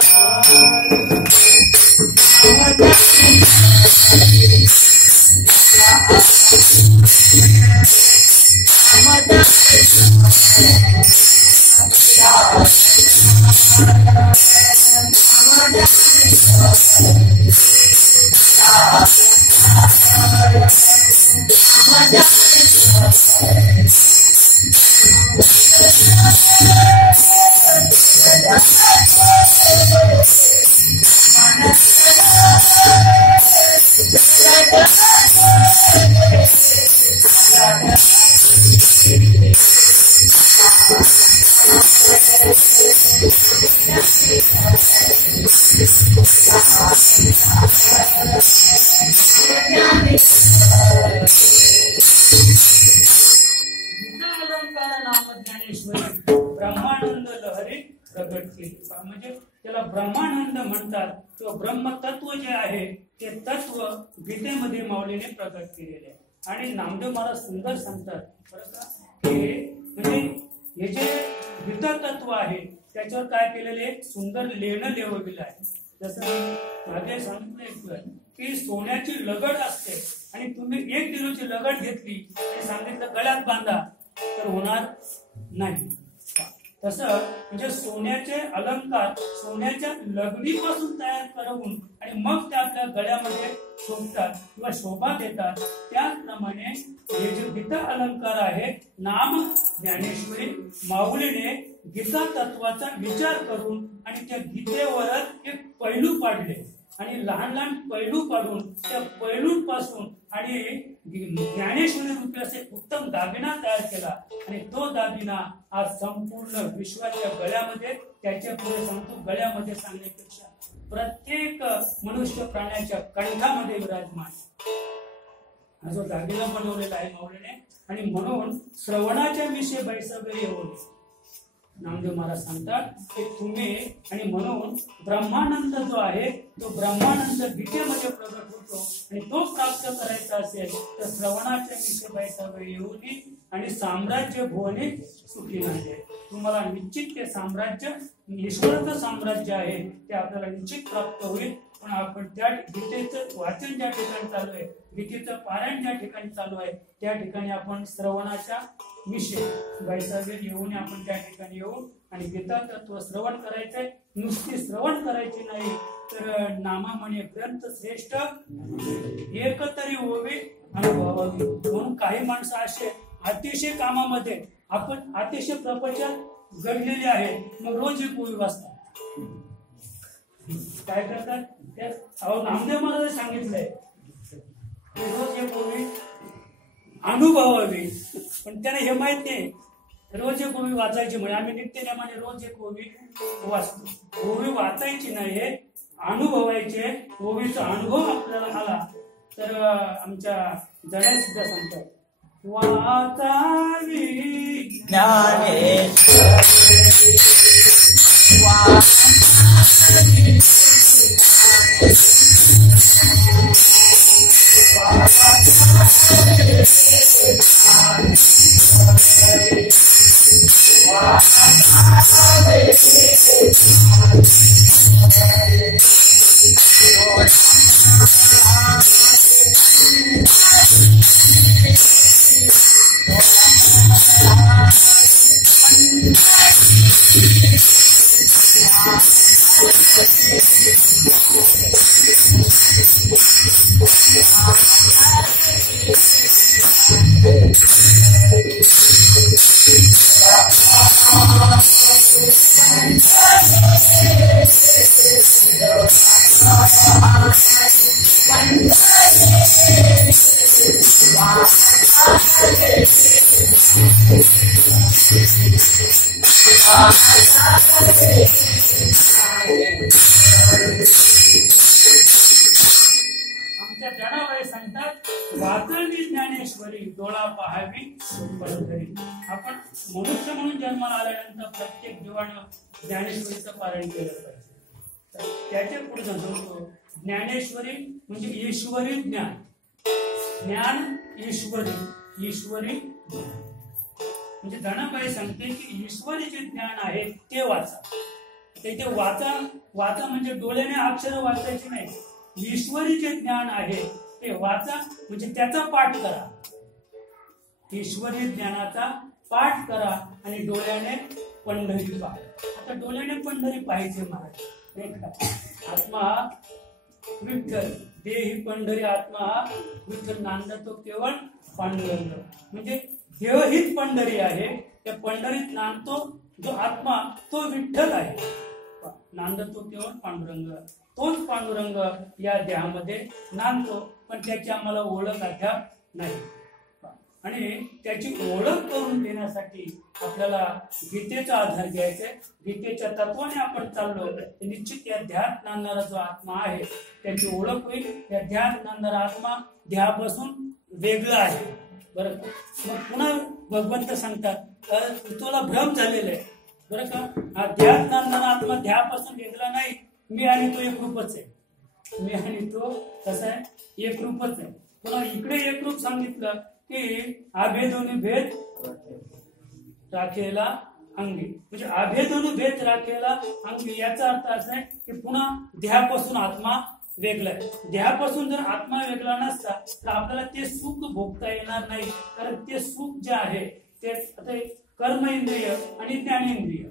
अलंकार नाम ज्ञानेश्वरी ब्रह्मानंद लहरी प्रगट केली. म्हणजे त्याला ब्रह्मानंद म्हणतात. किंवा ब्रह्मतत्व जे आहे ते तत्व गीतेमध्ये माऊलीने प्रगट केलेले आहे. आणि नामदेव महाराज सुंदर सांगतात बरं का, हे म्हणजे हे जे गीता तत्व आहे त्याच्यावर काय केलेले सुंदर लेणं लिहलेलं आहे. जसं मागे सांगितलं की सोन्याची लगड असते आणि तुम्ही 1 किलोची लगड घेतली आणि सांगितलं गळ्यात बांधा तर होणार नाही. तसं म्हणजे सोन्याचे अलंकार सोन्याच्या लगडीपासून तयार करून आणि मग ते आपल्या गळ्यामध्ये शोभतात किंवा शोभा देतात. त्याचप्रमाणे हे जे गीता अलंकार आहे नाम ज्ञानेश्वरी माऊलीने गीता तत्वाचा विचार करून आणि त्या गीतेवरच एक पैलू पाडले आणि लहान लहान पैलू पाडून त्या पैलूंपासून आणि ज्ञानेश्वरी रूपी असे उत्तम दागिना तयार केला. आणि तो दागिना आज संपूर्ण विश्वाच्या गळ्यामध्ये त्याच्या पुढे सांगतो गळ्यामध्ये सांगण्यापेक्षा प्रत्येक मनुष्य प्राण्याच्या कंठामध्ये विराजमान हा जो दागिना बनवलेला आहे माऊलीने. आणि म्हणून श्रवणाच्या विषयी बैसवे येऊन नामदेव महाराज सांगतात की तुम्ही आणि म्हणून ब्रह्मानंद जो आहे तो ब्रह्मानंद गीतेमध्ये प्रगट होतो आणि तो प्राप्त करायचा असेल तर श्रवणाच्या विषय बैसावे येऊनी आणि साम्राज्य भुवने सुखी नाही. तुम्हाला निश्चित ते साम्राज्य ईश्वराचं साम्राज्य आहे ते आपल्याला निश्चित प्राप्त होईल. पण आपण त्या गीतेचं वाचन ज्या ठिकाणी चालू आहे गीतेचं पारायण ज्या ठिकाणी चालू आहे त्या ठिकाणी आपण श्रवणाच्या विषय बैसावे येऊन आपण त्या ठिकाणी येऊन आणि गीता तत्व श्रवण करायचंय. नुसती श्रवण करायची नाही तर नामा म्हणे ग्रंथ श्रेष्ठ एकतरी ओवी अनुभवावी. म्हणून काही माणसं असे अतिशय कामामध्ये आपण अतिशय प्रपंचात घडलेले आहेत मग रोज एक ओवी वाचतात. काय करतात त्या नामदेव महाराज सांगितलंय रोज एक ओवी अनुभवावी. पण त्याने हे माहित नाही रोज एक ओवी वाचायची म्हणजे आम्ही नित्यनेमाने रोज एक ओवी वाचतो. ओवी वाचायची नाही अनुभवायचे. ओवीचा अनुभव आपल्याला आला तर आमच्या जण्या सुद्धा सांगतात वाचावी आमच्या जनाबाई सांगतात वाचली ज्ञानेश्वरी डोळा पाहावी परतरी. आपण मनुष्य म्हणून जन्माला आल्यानंतर प्रत्येक जीवानं ज्ञानेश्वरीचं पारायण केलं पाहिजे. त्याच्या पुढे सांगतो ज्ञानेश्वरी म्हणजे ईश्वरी ज्ञान. ज्ञान ईश्वरी ईश्वरी म्हणजे धनाबाई सांगते की ईश्वरी जे ज्ञान आहे ते वाचा. ते वाचा वाचा म्हणजे डोळ्याने अक्षर वाचायची नाही. ईश्वरी जे ज्ञान आहे ते वाचा म्हणजे त्याचा पाठ करा. ईश्वरी ज्ञानाचा पाठ करा आणि डोळ्याने पंढरी पहा. आता डोळ्याने पंढरी पाहायचे महाराज नाही का. आत्मा विठ्ठल देही पंढरी आत्मा विठ्ठल नांदतो केवळ पांडुरंग. म्हणजे देह हीच पंढरी आहे. त्या पंढरीत नांदतो जो आत्मा तो विठ्ठल आहे. नांदतो केवळ पांडुरंग. तोच पांडुरंग या देहामध्ये नांदतो पण त्याची आम्हाला ओळख अद्याप नाही. आणि त्याची ओळख करून देण्यासाठी आपल्याला गीतेचा आधार घ्यायचा आहे. गीतेच्या तत्वाने आपण चाललो तर निश्चित या ध्यात नांदणारा जो आत्मा आहे त्याची ओळख होईल. या ध्यात नांदणारा आत्मा ध्यापासून वेगळा आहे. बरं का? मग पुन्हा भगवंत सांगतात तुला भ्रम झालेला आहे बरं का. हा ध्यात नांदणारा आत्मा ध्यापासून वेगळा नाही. मी आणि तो एक रूपच आहे. मी आणि तो कसा आहे एक रूपच आहे. पुन्हा इकडे एक रूप सांगितलं की आभेदोनी भेद राखेला अंगी, म्हणजे आभेदोनी भेद राखेला अंगी याचा अर्थ असा आहे की पुन्हा देहापासून आत्मा वेगळा आहे. देहापासून जर आत्मा वेगळा नसता तर आपल्याला ते सुख भोगता येणार नाही. कारण ते सुख जे आहे ते आता कर्म इंद्रिय आणि ज्ञानेंद्रिय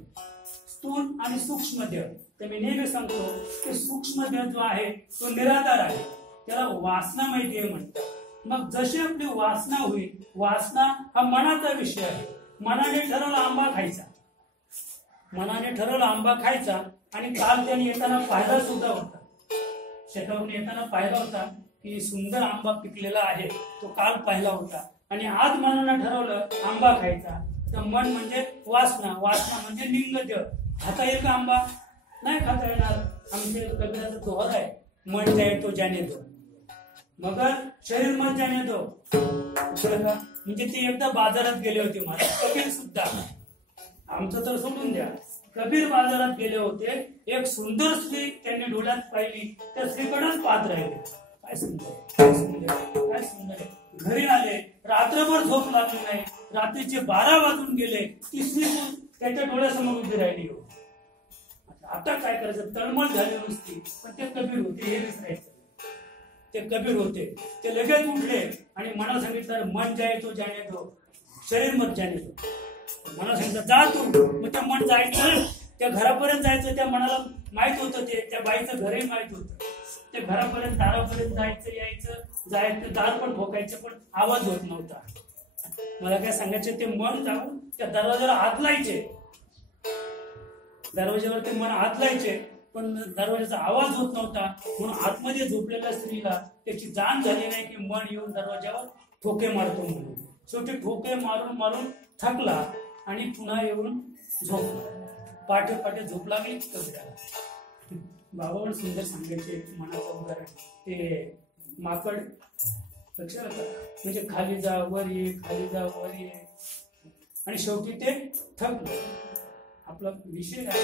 स्थूल आणि सूक्ष्म देह. तर मी नेहमी सांगतो की सूक्ष्म देह जो आहे तो निराधार आहे. त्याला वासनामय देह म्हणतात. मग जशी आपली वासना होईल, वासना हा मनाचा विषय आहे. मनाने ठरवला आंबा खायचा, मनाने ठरवला आंबा खायचा आणि काल त्याने येताना पाहिला सुद्धा होता. शेतावरून येताना पाहिला होता की सुंदर आंबा पिकलेला आहे. तो काल पाहिला होता आणि आज मनानं ठरवलं आंबा खायचा. तर मन म्हणजे वासना, वासना म्हणजे लिंग देह. खाता येईल का आंबा? नाही खाता येणार. आमचे कबीराचा दोहर आहे, मन जाय तो जाने दो मगर शरीर मत जाने दो. म्हणजे ते एकदा बाजारात गेले होते महाराज कबीर सुद्धा. आमचं तर सोडून द्या, कबीर बाजारात गेले होते. एक सुंदर स्त्री त्यांनी डोळ्यात पाहिली. त्या स्त्रीकडेच पाहत राहिले. काय सुंदर, काय सुंदर, काय सुंदर आहे. घरी आले, रात्रभर झोप लागली नाही. रात्रीचे 12 वाजून गेले. ती स्त्री त्याच्या डोळ्यासमोर उभी राहिली. आता काय करायचं, तळमळ झाली नुसती. पण ते कबीर होते, हे विसरायचं. ते कबीर होते. ते लगेच उठले आणि मला सांगितलं मन जाय तो जाने दो, शरीर मत जाने दो. मला सांगितलं जा तू. मग ते मन जायचं, त्या घरापर्यंत जायचं. त्या मनाला माहित होतं, ते त्या बाईचं घरही माहित होतं. त्या घरापर्यंत दारापर्यंत जायचं यायचं, जायचं दार पण ठोकायचं पण आवाज होत नव्हता. मला काय सांगायचं, ते मन जाऊन त्या दरवाजाला हात लायचे. दरवाजावर ते मन हात लायचे पण दरवाजाचा आवाज होत नव्हता. म्हणून आतमध्ये झोपलेल्या स्त्रीला त्याची जाण झाली नाही की मन येऊन दरवाजावर ठोके मारतो म्हणून. शेवटी ठोके मारून मारून थकला आणि पुन्हा येऊन झोपला. पाठे पाठे झोप लागली कबीराला. बाबा पण सुंदर सांगायचे मनाचं उदाहरण. ते माकड लक्षात होतं, म्हणजे खाली जा वर ये, खाली जा वर ये. आणि शेवटी ते थकलं. आपला विषय आहे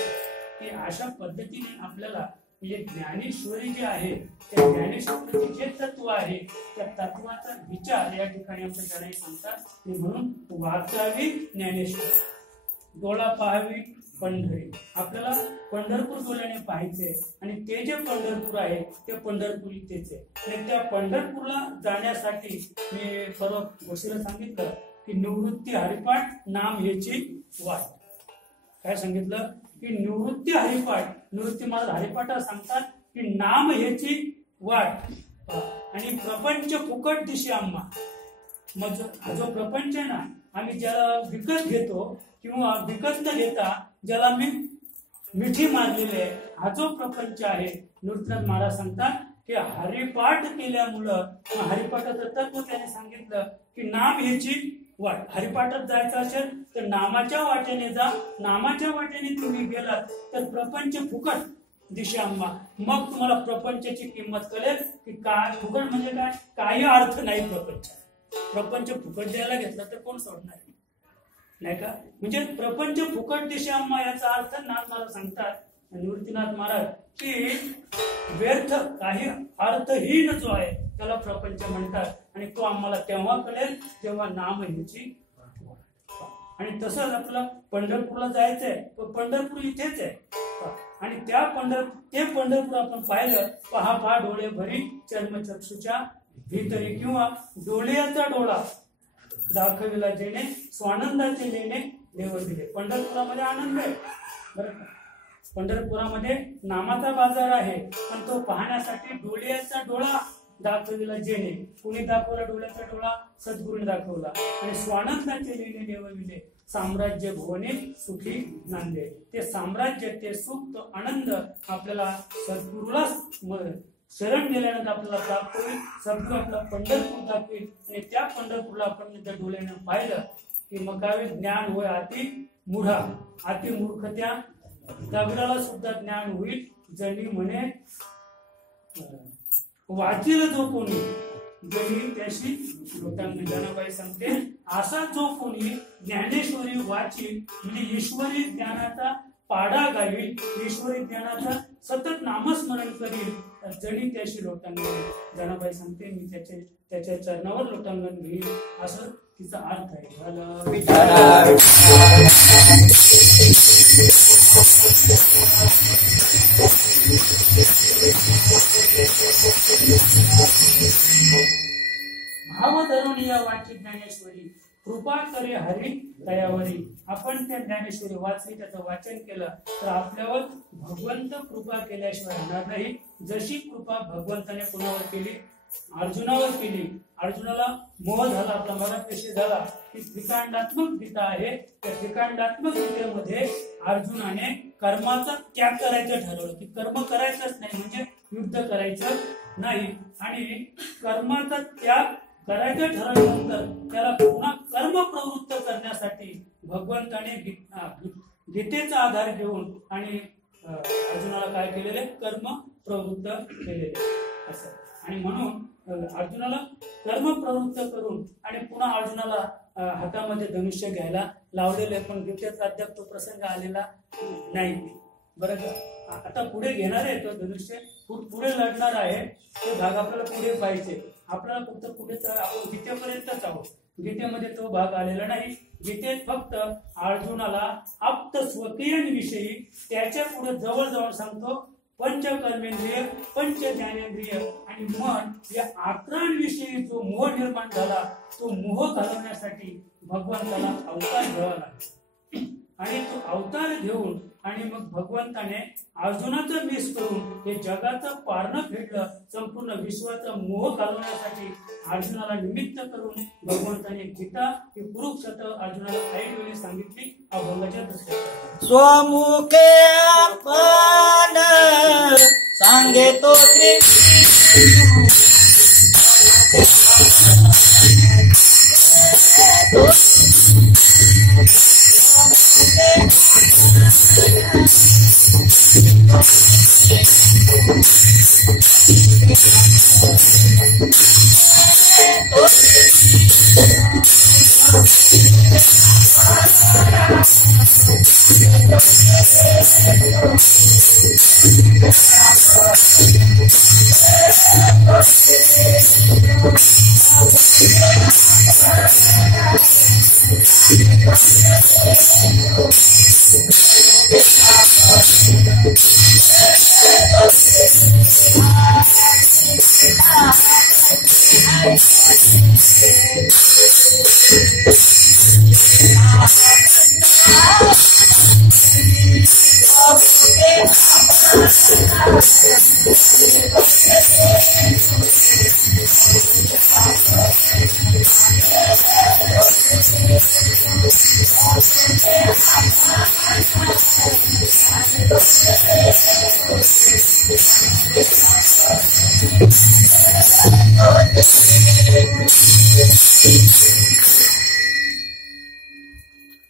की अशा पद्धतीने आपल्याला म्हणजे ज्ञानेश्वरी जे आहे त्या ज्ञानेश्वरीचे जे तत्व आहे त्या तत्वाचा विचार या ठिकाणी आमच्या शाळेत सांगतात. म्हणून वाचावी ज्ञानेश्वर, डोळा पाहावी पंढरी. आपल्याला पंढरपूर डोळ्याने पाहायचे आणि ते जे पंढरपूर आहे ते पंढरपूर इथेच आहे. आणि त्या पंढरपूरला जाण्यासाठी मी परवा गोष्टीला सांगितलं की निवृत्ती हरिपाठ नाम याची वाट. काय सांगितलं की निवृत्ती हरिपाठ, निवृत्ती महाराज हरिपाठा सांगतात की नाम ह्याची वाट आणि प्रपंच फुकट दिशी आम्हा. मग हा जो प्रपंच आहे ना, आम्ही ज्याला विकत घेतो किंवा विकत न घेता ज्याला मी मिठी मारलेली आहे, हा जो प्रपंच आहे, निवृत्तीनाथ महाराज सांगतात की हरिपाठ केल्यामुळं, हरिपाठाचं तत्व त्याने सांगितलं की नाम ह्याची वाट. हरिपाठात जायचं असेल तर नामाच्या वाटेने जा. नामाच्या वाटेने तुम्ही गेलात तर प्रपंच फुकट दिशा आम्हा. मग तुम्हाला प्रपंचाची किंमत कळेल की काय फुकट म्हणजे काय, काही अर्थ नाही प्रपंच. प्रपंच फुकट द्यायला घेतला तर कोण सोडणार नाही का. म्हणजे प्रपंच फुकट दिशा आम्हा याचा अर्थ नाथ महाराज सांगतात, निवृत्तीनाथ महाराज, की व्यर्थ काही अर्थहीन जो आहे त्याला प्रपंच म्हणतात. आणि तो आम्हाला तेव्हा कळेल जेव्हा नाम ह्याची. आणि तसंच आपलं पंढरपूरला जायचंय, तो पंढरपूर इथेच आहे. आणि ते पंढरपूर आपण पाहिलं, पहा डोळे भरी चर्मचक्षुच्या भीतरी, किंवा डोळ्याचा डोळा दाखविला जेणे स्वानंदाचे लेणे देव दिले. पंढरपुरामध्ये आनंद आहे बरं का. पंढरपुरामध्ये नामाचा बाजार आहे, पण तो पाहण्यासाठी डोळ्याचा डोळा दाखविला जेणे. कुणी दाखवला डोळ्याचा डोळा? सद्गुरूने दाखवला. आणि स्वानंदाचे लेणे देवविले, साम्राज्य भुवने सुखी नांदे. ते साम्राज्य, ते सुख, तो आनंद आपल्याला सद्गुरूला शरण गेल्यानंतर आपल्याला प्राप्त होईल. सद्गुरू आपला पंढरपूर दाखवेल आणि त्या पंढरपूरला आपण जर डोळ्यानं पाहिलं की मग काय ज्ञान होय अति मूढा, अति मूर्ख त्या दगडाला सुद्धा ज्ञान होईल. जणी म्हणे वाचील जो कोणी जणी त्याशी लोटांगणी. जनाबाई सांगते असा जो कोणी ज्ञानेश्वरी वाचील म्हणजे ईश्वरी ज्ञानाचा पाडा गाईल, ईश्वरी ज्ञानाचा सतत नामस्मरण करील तर जणी त्याशी लोटांगण. जनाबाई सांगते मी त्याच्या चरणावर लोटांगण घेईल, असं तिचा अर्थ आहे. भाव धरून या वाची ज्ञानेश्वरी कृपा करे हरी दयावरी. आपण त्या ज्ञानेश्वरी वाचली, त्याचं वाचन केलं तर आपल्यावर भगवंत कृपा केल्याशिवाय राहणार नाही. जशी कृपा भगवंताने कोणावर केली, अर्जुनावर केली. अर्जुनाला मोह झाला, आपला मनापेशी झाला की त्रिकांडात्मक गीता आहे. त्या त्रिकांडात्मक गीतेमध्ये अर्जुनाने कर्माचा त्याग करायचं ठरवलं की कर्म करायचंच नाही, म्हणजे युद्ध करायचं नाही. आणि कर्माचा त्याग करायचं ठरवल्यानंतर त्याला पुन्हा कर्म प्रवृत्त करण्यासाठी भगवंताने गीतेचा आधार घेऊन आणि अर्जुनाला काय केलेले, कर्म प्रवृत्त केलेले असं. आणि म्हणून अर्जुनाला कर्म प्रवृत्त करून आणि पुन्हा अर्जुनाला हातामध्ये धनुष्य घ्यायला लावलेले, पण गीतेचा अद्याप तो प्रसंग आलेला नाही. बरं का, आता पुढे घेणार आहे तो धनुष्य, पुढे लढणार आहे, तो भाग आपल्याला पुढे पाहिजे. आपल्याला फक्त पुढे आपण गीतेपर्यंतच आहोत, गीतेमध्ये तो भाग आलेला नाही. गीतेत फक्त अर्जुनाला आप्त स्वकीयांविषयी त्याच्या पुढे जवळजवळ सांगतो पंचकर्मेंद्रिय, पंच ज्ञानेंद्रिय आणि मन या अकरांविषयी जो मोह निर्माण झाला, तो मोह घालवण्यासाठी भगवंताला अवतार घ्यावा लागला. आणि तो अवतार घेऊन आणि मग भगवंताने अर्जुनाचं मेस करून हे जगाचं पारणं फेडलं, संपूर्ण विश्वाचा मोह घालवण्यासाठी अर्जुनाला निमित्त करून भगवंताने गीता ही कुरुक्षेत्र अर्जुनाला ऐन वेळी सांगितली. अभंगाच्या दुसऱ्या स्वमुखे आपण सांगे तो श्री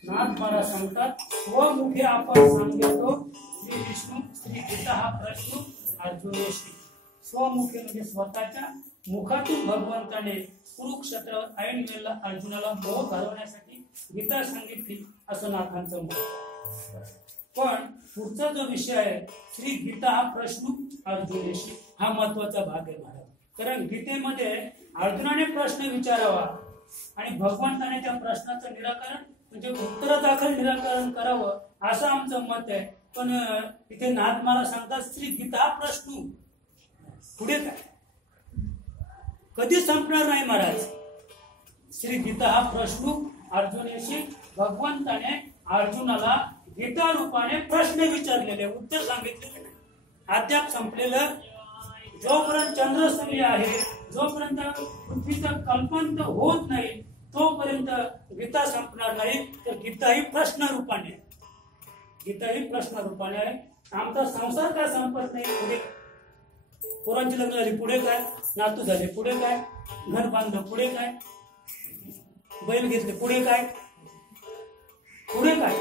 नाथ महाराज सांगतात स्वमुखे आपण सांगतो श्री विष्णू श्री गीता हा प्रश्न अर्जुनेशी. स्वमुखे म्हणजे स्वतःच्या मुखातून भगवंताने कुरुक्षेत्रावर ऐन वेळेला अर्जुनाला मोह घालवण्यासाठी गीता सांगितली असं नाथांचं मत. पण पुढचा जो विषय आहे श्री गीता हा प्रश्न अर्जुनेशी, हा महत्वाचा भाग आहे महाराज. कारण गीतेमध्ये अर्जुनाने प्रश्न विचारावा आणि भगवंताने त्या प्रश्नाचं निराकरण म्हणजे उत्तरादाखल निराकरण करावं असं आमचं मत आहे. पण इथे नाथ महाराज सांगतात श्री गीता हा प्रश्न पुढे काय कधी संपणार नाही महाराज. श्री गीता हा प्रश्न अर्जुनेशी, भगवंताने अर्जुनाला गीता रूपाने प्रश्न विचारलेले, उत्तर सांगितलेले नाही. अद्याप संपलेलं जोपर्यंत चंद्रसूर्य आहे, जोपर्यंत पृथ्वीचं कल्पंत होत नाही तोपर्यंत गीता संपणार नाही. तर गीता ही प्रश्न रूपाने, गीता ही प्रश्न रूपाने आहे. आमचा संसार का संपत नाही पुढे, पोरांची लग्न झाली, पुढे काय? नातू झाले, पुढे काय? घर बांधलं, पुढे काय? बैल घेतले, पुढे काय? पुढे काय?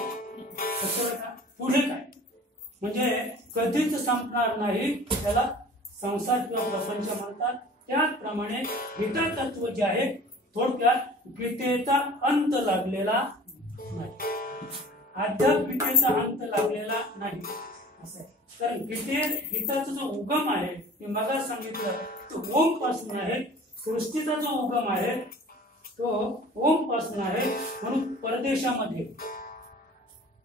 पुढे काय? म्हणजे कधीच संपणार नाही. त्याला संसार किंवा प्रपंच म्हणतात. त्याचप्रमाणे गीता तत्व जे आहे, थोडक्यात गीतेचा अंत लागलेला नाही, अध्यात्मिकेचा अंत लागलेला नाही असं आहे. कारण गीताचा जो उगम आहे, मी मगा सांगितलं, तो ओम पासून आहे. सृष्टीचा जो उगम आहे तो ओम पासून आहे. म्हणून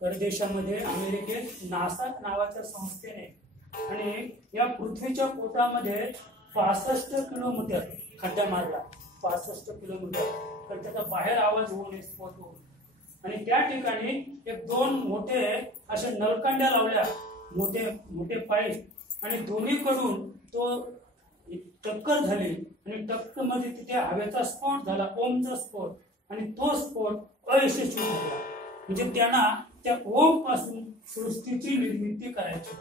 परदेशामध्ये अमेरिकेत नासा नावाच्या संस्थेने आणि या पृथ्वीच्या पोटामध्ये 65 किलोमीटर खड्डा मारला. 65 किलोमीटर. तर त्याचा बाहेर आवाज होऊ नये, स्फोट होऊ. आणि त्या ठिकाणी एक 2 मोठे अशा नलकांड्या लावल्या, मोठे पाईप, आणि दोन्हीकडून तो टक्कर झाली आणि टक्कर मध्ये तिथे हवेचा स्फोट झाला, ओमचा स्फोट. आणि तो स्फोट अयशस्वी झाला. म्हणजे त्यांना त्या ओम पासून सृष्टीची निर्मिती करायची.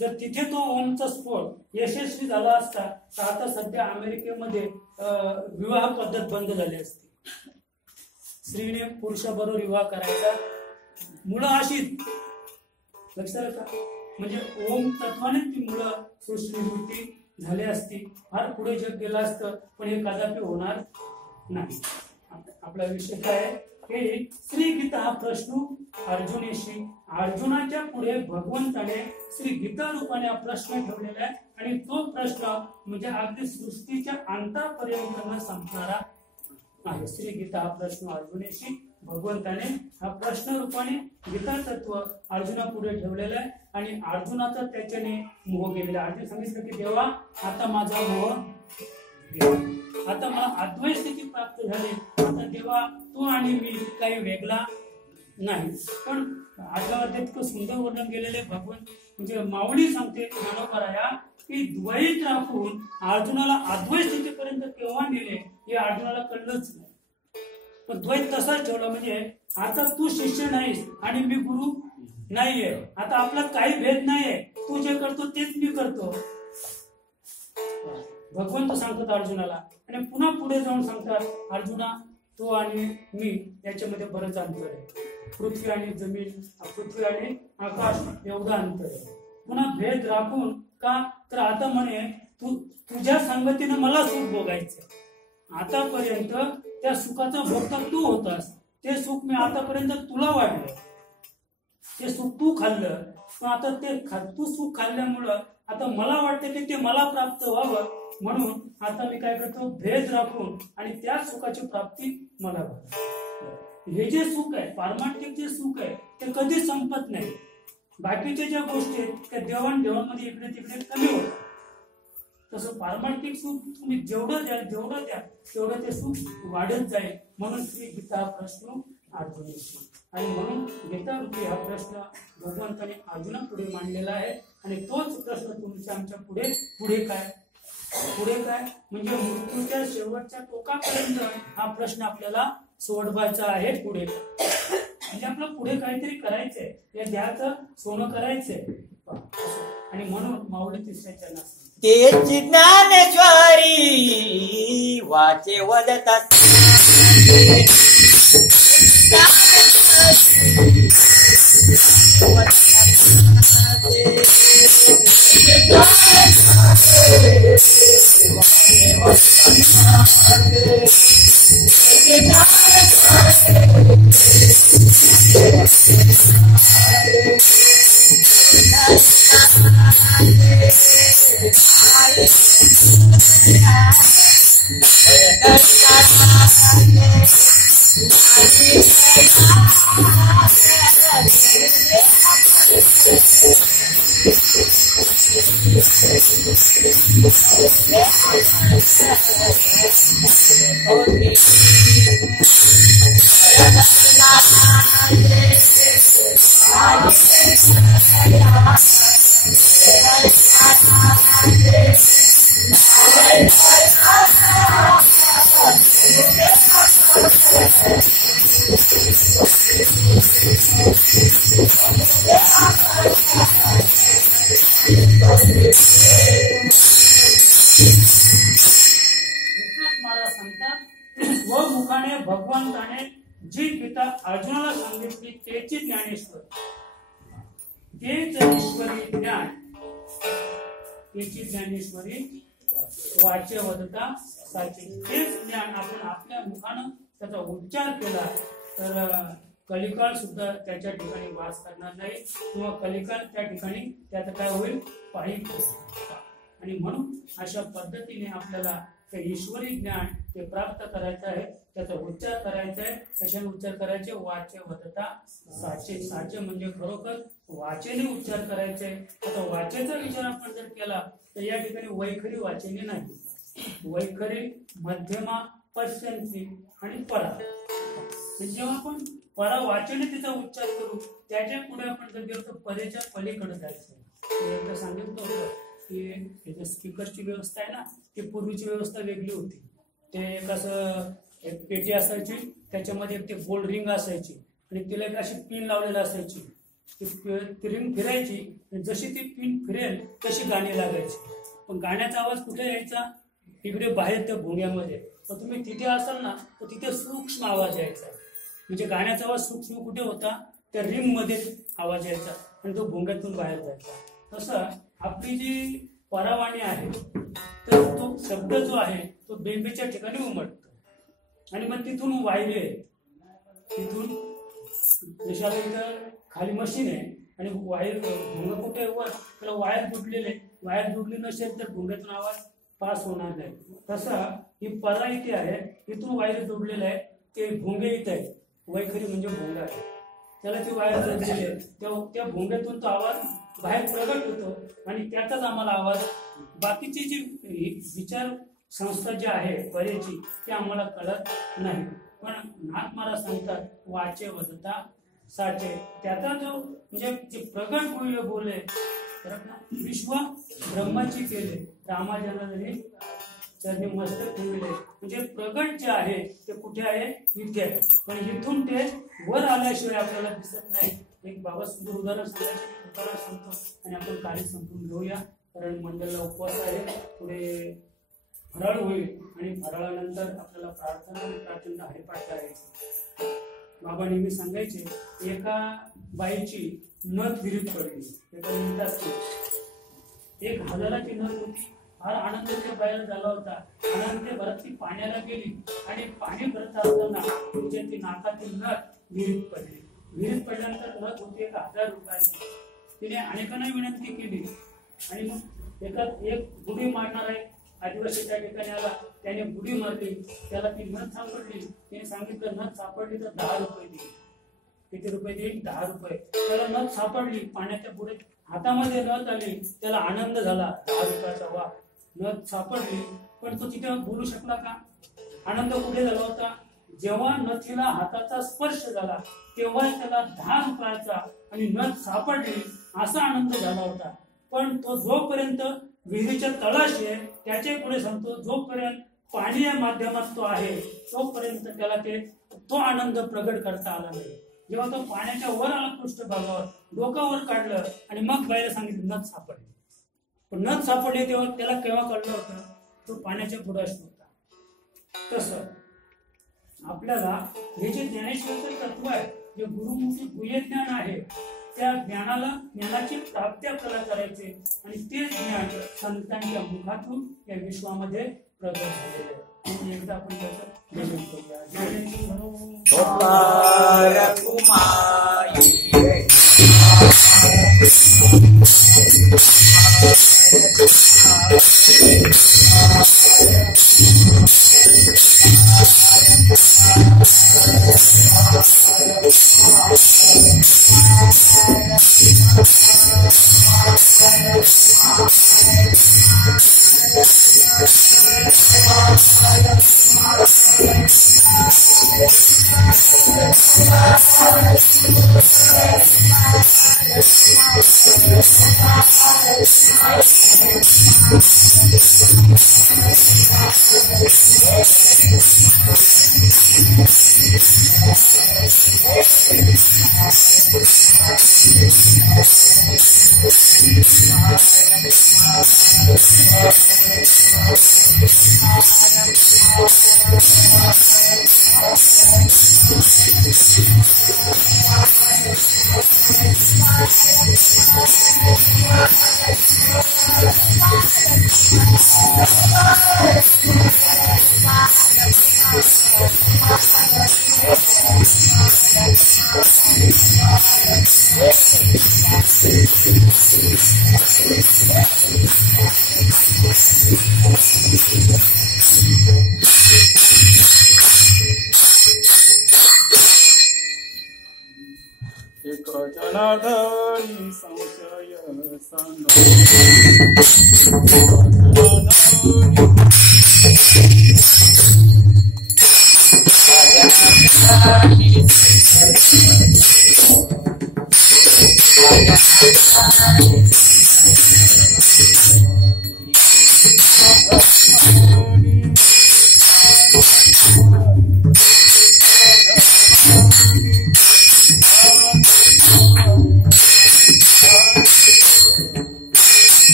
जर तिथे तो ओमचा स्फोट यशस्वी झाला असता तर आता सध्या अमेरिकेमध्ये विवाह पद्धत बंद झाली असती. स्त्रीने पुरुषाबरोबर विवाह करायचा. मुलं अशीच, लक्षात का? म्हणजे ओम तत्वाने ती मुलं सृष्टी निर्मिती झाली असती. फार पुढे जग गेलं असतं, पण हे कदापि होणार नाही. आपला विषय काय आहे की श्री गीता हा प्रश्न अर्जुनेशी, अर्जुनाच्या पुढे भगवंताने श्री गीता रूपाने हा प्रश्न ठेवलेला आहे. आणि तो प्रश्न म्हणजे अगदी सृष्टीच्या अंतापर्यंत न संपणारा आहे. श्री गीता हा प्रश्न अर्जुनेशी, भगवंताने हा प्रश्न रूपाने गीता तत्व अर्जुना पुढे ठेवलेलं आहे. आणि अर्जुनाचा त्याच्याने मोह गेलेला. अर्जुन सांगितलं की देवा, आता माझा मोह गेला, आता मला अद्वैत स्थिती प्राप्त झाली. आता देवा, तू आणि मी काही वेगळा नाही. पण आठव्या इतकं सुंदर वर्णन केलेले भगवान म्हणजे माऊली सांगते ज्ञानोबराया की द्वैत राखून अर्जुनाला अद्वैत स्थितीपर्यंत केव्हा नेले हे अर्जुनाला कळलंच नाही. पण द्वैत तसाच ठेवला. म्हणजे आता तू शिष्य नाहीस आणि मी गुरु नाहीये. आता आपला काही भेद नाहीये. तू जे करतो तेच मी करतो. भगवंत सांगतात अर्जुनाला. आणि पुन्हा पुढे जाऊन सांगतात, अर्जुना, तू आणि मी याच्यामध्ये बरंच अंतर आहे. पृथ्वी आणि जमीन, पृथ्वी आणि आकाश एवढं अंतर आहे. पुन्हा भेद राखून का? तर आता म्हणे तुझ्या संगतीने मला सुख भोगायचं. आतापर्यंत त्या सुखाचा भोगता तू होतास. ते सुख मी आतापर्यंत तुला वाढलं, ते सुख तू खाल्लं. पण आता ते तू सुख खाल्ल्यामुळं आता मला वाटतं की ते मला प्राप्त व्हावं. म्हणून आता मी काय करतो, भेद राखून आणि त्या सुखाची प्राप्ती मला व्हावी. हे जे सुख आहे, पारमार्थिक जे सुख आहे, ते कधी संपत नाही. बाकीच्या ज्या गोष्टी आहेत त्या देवाणघेवाणमध्ये इकडे तिकडे कमी होतात. तसं पारमार्थिक सुख तुम्ही जेवढं द्या तेवढं ते सुख वाढत जाईल. म्हणून श्री गीता हा प्रश्न अर्जुनाशी, आणि म्हणून गीता रूपी हा प्रश्न भगवंताने अर्जुना पुढे मांडलेला आहे. आणि तोच प्रश्न तुमच्या आमच्या पुढे काय म्हणजे मृत्यूच्या शेवटच्या टोकापर्यंत हा प्रश्न आपल्याला सोडवायचा आहे. पुढे म्हणजे आपलं पुढे काहीतरी करायचंय, या देहाचं सोनं करायचंय. आणि म्हणून माऊली तिसऱ्या चरणात तेच ज्ञानेश्वरी वाचे वदता एकनाथ महाराज सांगतात स्वमुखाने भगवंताने जी गीता अर्जुनाला सांगितली त्याची ज्ञानेश्वर, तेच ईश्वरी ज्ञान, त्याची ज्ञानेश्वरी वाचे वदता साचे. तेच ज्ञान आपण आपल्या मुखानं त्याचा उच्चार केला तर कलिकाळ सुद्धा त्याच्या ठिकाणी वास करणार नाही किंवा कलिकाळ त्या ठिकाणी त्याचं काय होईल पाहिजे. आणि म्हणून अशा पद्धतीने आपल्याला ते ईश्वरी ज्ञान ते प्राप्त करायचं आहे, त्याचा उच्चार करायचा आहे. कशाने उच्चार करायचे? वाचे वदता साचे. साचे म्हणजे खरोखर वाचेने उच्चार करायचे. आता वाचेचा विचार आपण जर केला तर या ठिकाणी वैखरी वाचेने नाही, वैखरी, मध्यमा, पश्चंती आणि परा. जेव्हा आपण परा वाचेने तिचा उच्चार करू त्याच्या पुढे आपण जर गेलो तर परेच्या पलीकडे जायचं. एकदा सांगितलं होतं की स्पीकरची व्यवस्था आहे ना, ती पूर्वीची व्यवस्था वेगळी होती. ते कसं एक पेटी असायची, त्याच्यामध्ये ते गोल्ड रिंग असायची आणि तिला एक अशी पिन लावलेली असायची. ती रिंग फिरायची, जशी ती पिन फिरेल तशी गाणी लागायची. पण गाण्याचा आवाज कुठे यायचा? तिकडे बाहेर त्या भोंग्यामध्ये. तर तुम्ही तिथे असाल ना तर तिथे सूक्ष्म आवाज यायचा. म्हणजे गाण्याचा आवाज सूक्ष्म कुठे होता? त्या रिंग मध्ये आवाज यायचा आणि तो भोंग्यातून बाहेर जायचा. तसं आपली जी परावाणी आहे तर तो शब्द जो आहे तो बेंबीच्या ठिकाणी उमटतो आणि मग तिथून वायरे, तिथून जशा इथं खाली मशीन आहे आणि वायर भोंगा कुठे वर त्याला वायर तुटलेले, वायर तुटली नसेल तर भोंग्यातून आवाज पास होणार नाही. तसा ही परा इथे आहे, इथून वायर जोडलेलं आहे, ते भोंगे इथे आहे. वैखरी म्हणजे भोंगा आहे, त्याला ती वायर जोडलेली आहे. त्या भोंग्यातून तो आवाज बाहेर प्रगट होतो आणि त्याचाच आम्हाला आवाज. बाकीची जी विचार संस्था जी आहे परेची ती आम्हाला कळत नाही. पण नाथ महाराज सांगतात वाचे वदता साचे. त्याचा जो म्हणजे जे प्रगट बोले विश्व ब्रह्माची केले, रामाजनाने चरणी मस्तक ठेवले. म्हणजे प्रगट जे आहे ते कुठे आहे? इथे आहे. पण इथून ते वर आल्याशिवाय आपल्याला दिसत नाही. एक बाबा सुंदर उदाहरण सांगतो आणि आपण कार्य संपून घेऊया. कारण मंडळाला उपवास आहे, पुढे फराळ होईल आणि फराळानंतर आपल्याला प्रार्थना आणि प्रार्थना हरिपाठ करायची. बाबा नेहमी सांगायचे एका बाईची नथ विहिरीत पडली, एका मिनिटात 1000ची नथ होती. फार आनंद त्या बाईला झाला होता. आनंद भरत ती पाण्याला गेली आणि पाणी भरत असताना तिच्या ती नाकातील नथ विहिरीत पडली. विहिरीत पडल्यानंतर नथ होती 1000 रुपयाची. तिने अनेकांना विनंती केली आणि मग एक बुडी मारणार आहे आदिवासी त्या ठिकाणी आला, त्याने बुडी मारली, त्याला ती नथ सापडली. तिने सांगितलं नथ सापडली तर 10 रुपये देईल. किती रुपये देईल? 10 रुपये. त्याला नथ सापडली, पाण्याच्या बुडीत हातामध्ये नथ आली, त्याला आनंद झाला. 10 रुपयाचा वा, नथ सापडली. पण तो तिथे बोलू शकला का? आनंद कुठे झाला होता? जेव्हा नथीला हाताचा स्पर्श झाला तेव्हा त्याला 10 रुपयाचा आणि नथ सापडली असा आनंद झाला होता. पण तो जोपर्यंत विहिरीच्या तळाशी आहे त्याचे पुढे सांगतो, जोपर्यंत पाणी या माध्यमात तो आहे तोपर्यंत त्याला तो आनंद प्रगट करता आला नाही. जेव्हा तो पाण्याच्या वर आला पृष्ठभागावर, डोकावर काढलं आणि मग बाहेर सांगितलं नथ सापडली. पण नथ सापडली तेव्हा त्याला केव्हा कळलं होतं? तो पाण्याच्या पुढाशी होता. तसं आपल्याला हे जे ज्ञानेश्वरचं तत्व आहे, जे गुरुमुखी गुह्य ज्ञान आहे, त्या ज्ञानाची प्राप्ती आपल्याला करायचे आणि ते ज्ञान संतांच्या मुखातून या विश्वामध्ये प्रगट झालेलं आहे. एकदा आपण त्याचं भजन करूया. एक जनार्दनी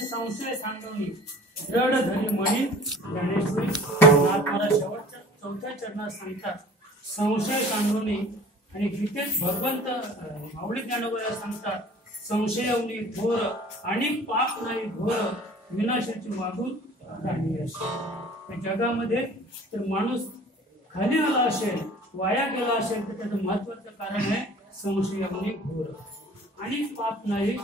संशय संशय सांडवली दृढ धरी म्हणी ज्ञानेश्वरी महात्माला शेवटच्या चौथ्या चरणात सांगतात संशय सांडवणे आणि गीतेत भगवंत माऊली ज्ञानोबा सांगतात संशयवनी घोर आणि पाप नाही घोर विनाशाची वागून राहिली असेल. या जगामध्ये तर माणूस खाली आला असेल वाया गेला असेल तर त्याचं महत्वाचं कारण आहे संशयवनी घोर आणि पाप नाही.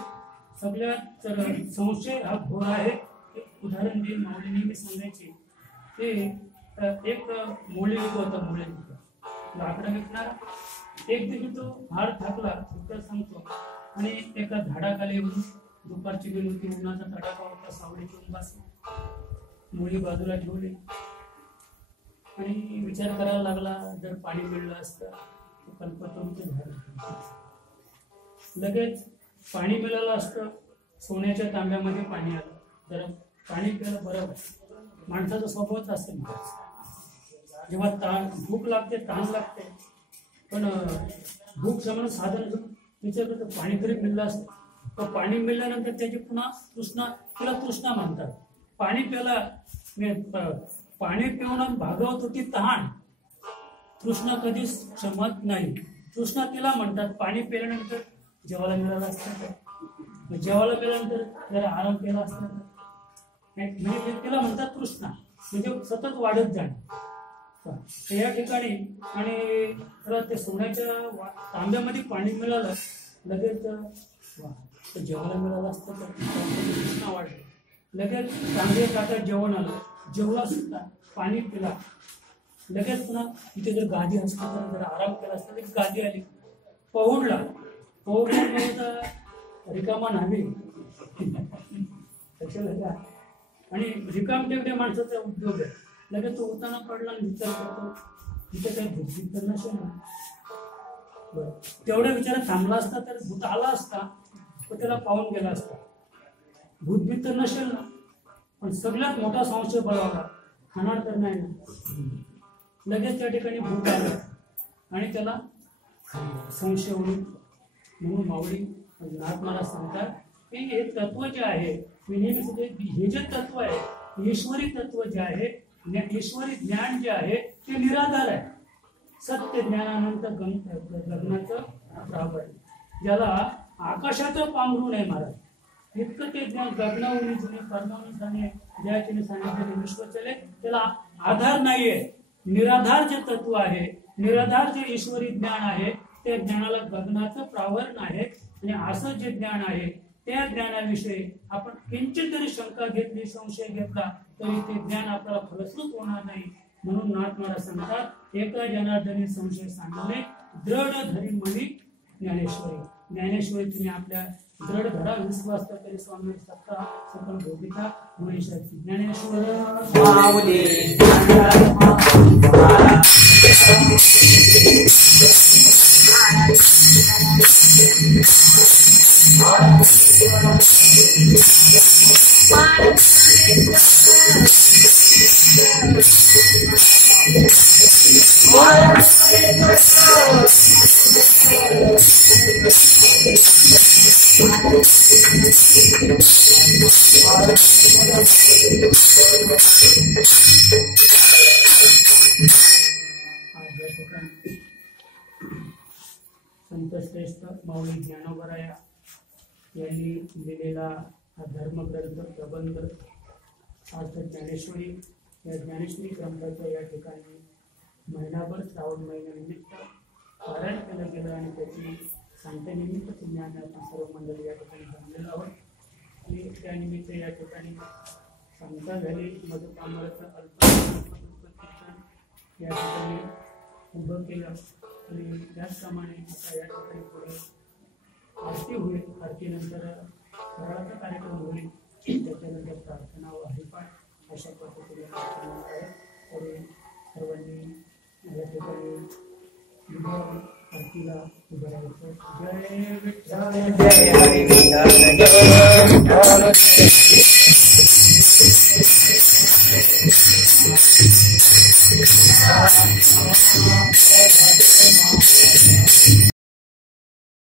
सगळ्यात तर संशय हा घोर आहे. एक उदाहरण देईन माऊली नेहमी सांगायचे ते एक मुली होता मुली लाकडं विकणारा एक दिवशी तो हार थाकला उत्तर सांगतो आणि एका झाडाखाली येऊन दुपारची वेळ होती उन्हाचा तडाखा होता सावली घेऊन बसला मुली बाजूला ठेवली आणि विचार करायला लागला जर पाणी मिळलं असतं कल्पतून ते झाड लगेच पाणी मिळालं असतं सोन्याच्या तांब्यामध्ये पाणी आलं जरा पाणी प्यायला बरं माणसाचा स्वभावच असतं जेव्हा भूक लागते तहान लागते पण भूक शमन साधन तिच्याकडे पाणी तरी मिळलं असतं तर पाणी मिळाल्यानंतर त्याची पुन्हा तिला तृष्णा म्हणतात. पाणी प्यायला पाणी पिऊन भागवत होती तहान तृष्णा कधीच क्षमत नाही. तृष्णा तिला म्हणतात. पाणी पिल्यानंतर जेवायला मिळालं असतं जेवायला मिळाल्यानंतर जरा आराम केला असता म्हणजे तिला म्हणतात तृष्णा म्हणजे सतत वाढत जाणे. या ठिकाणी आणि ते सोन्याच्या तांब्यामध्ये पाणी मिळालं लगेच जेवायला मिळालं असतं तर तृष्णा वाढली. लगेच तांबे ताटात जेवण आलं जेवला सुद्धा पाणी पिला लगेच पुन्हा तिथे जर गादी असतं तर जर आराम केला असता तर गादी आली पहुडला रिकामा नाही आणि रिकाम टेकडे माणसाचा उद्योग आहे. लगेच तो उताना पडला आणि विचार करतो तिथे काही भूत तर नसेल ना बरं तेवढ्या विचारात थांबला असता तर भूत आला असता तो त्याला पाहून गेला असता. भूतभीत तर नसेल ना पण सगळ्यात मोठा संशय बळावला खाणार तर नाही ना. लगेच त्या ठिकाणी भूत आलं आणि त्याला संशय होईल म्हणून माऊली महात्माला सांगतात की हे तत्व जे आहे मी नेहमी सांगते हे जे तत्व आहे ईश्वरी तत्व जे आहे ईश्वरी ज्ञान जे आहे ते निराधार आहे. सत्य ज्ञानानंत लग्नाचं प्राबल्य ज्याला आकाशाचं पांघरून आहे महाराज इतकं ते ज्ञान गगनावरून जुने परमाणूने ज्याचे सांगितलेले विश्व चले त्याला आधार नाहीये निराधार जे तत्व आहे, निराधार जे ईश्वरी ज्ञान आहे, त्या ज्ञानाला गगनाचं प्रावरण आहे. आणि असं जे ज्ञान आहे त्या ज्ञानाविषयी आपण किंचित जरी शंका घेतली, संशय घेतला, तरी ते ज्ञान आपल्याला फलश्रुत होणार नाही. म्हणून नाथ महाराज सांगतात, एका जनार्दनी संशय सांगणे दृढ धरी म्हणी ज्ञानेश्वरी. ज्ञानेश्वरी तुम्ही आपल्या दृढ धरा, विश्वास तरी स्वामी सत्ता सकल भोगिता महेशाची. ज्ञानेश्वर माऊली संतश्रेष्ठ माऊली ज्ञानोबराया यांनी लिहिलेला हा धर्मग्रंथ प्रबंध अर्थ ज्ञानेश्वरी. या ज्ञानेश्वरी ग्रंथाच्या या ठिकाणी महिनाभर श्रावण महिन्यानिमित्त पारायण केलं गेलं आणि त्याची सांगतेनिमित्त तुम्ही आम्ही आपण सर्व मंडळी या ठिकाणी जमलेलो आहोत. आणि त्यानिमित्त या ठिकाणी सांगता झाली मधुकामराचं अल्प या ठिकाणी उभं केलं. आणि त्याचप्रमाणे आता या ठिकाणी पुढे आरती होईल. आरतीनंतर फराळाचा कार्यक्रम होईल. त्याच्यानंतर प्रार्थना व हरिपाठ अशा पद्धतीने कार्यक्रम आहे. तरी सर्वांनी या ठिकाणी आरतीला उभं राहायचं. जय विठ्ठल जय हरी विठ्ठल जय